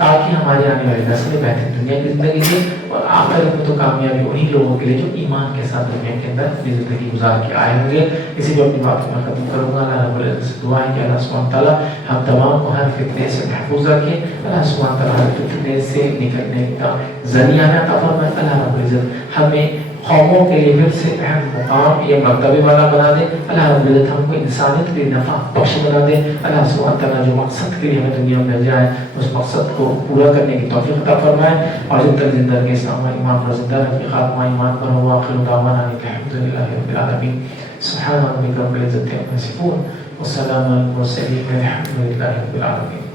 تاکہ ہماری آنے والی نسلیں بہترین دنیا کی زندگی دے اور آخرت میں تو کامیابی انہی لوگوں کے لیے جو ایمان کے ساتھ دنیا کے اندر اپنی زندگی گزار کے آئے ہوں گے. اسی کو اپنی بات میں ختم کروں گا. اللہ رب العزت سے دعا ہے کہ اللہ سبحانہ وتعالیٰ ہم تمام کو ہر فتنے سے محفوظ رکھے. اللہ سبحانہ وتعالیٰ ہر فتنے سے نکلنے کا ذریعہ عطا فرمائے. اللہ رب العزت ہمیں قوموں کے لیے پھر سے اہم مقام یہ مرتبے والا بنا دے. اللہ رب العزت ہم کو انسانیت کے نفع بخش بنا دے. اللہ سبحانہ تعالیٰ جو مقصد کے لیے ہمیں دنیا میں بھیجا ہے اس مقصد کو پورا کرنے کی توفیق عطا فرمائے اور جب تک زندہ رکھے اسلام و ایمان پر زندہ رکھے. خاتمہ ایمان پر ہو. آخر دعوانا الحمدللہ رب العالمین. سبحان ربک رب العزت عما یصفون والسلام علی المرسلین والحمدللہ رب العالمین.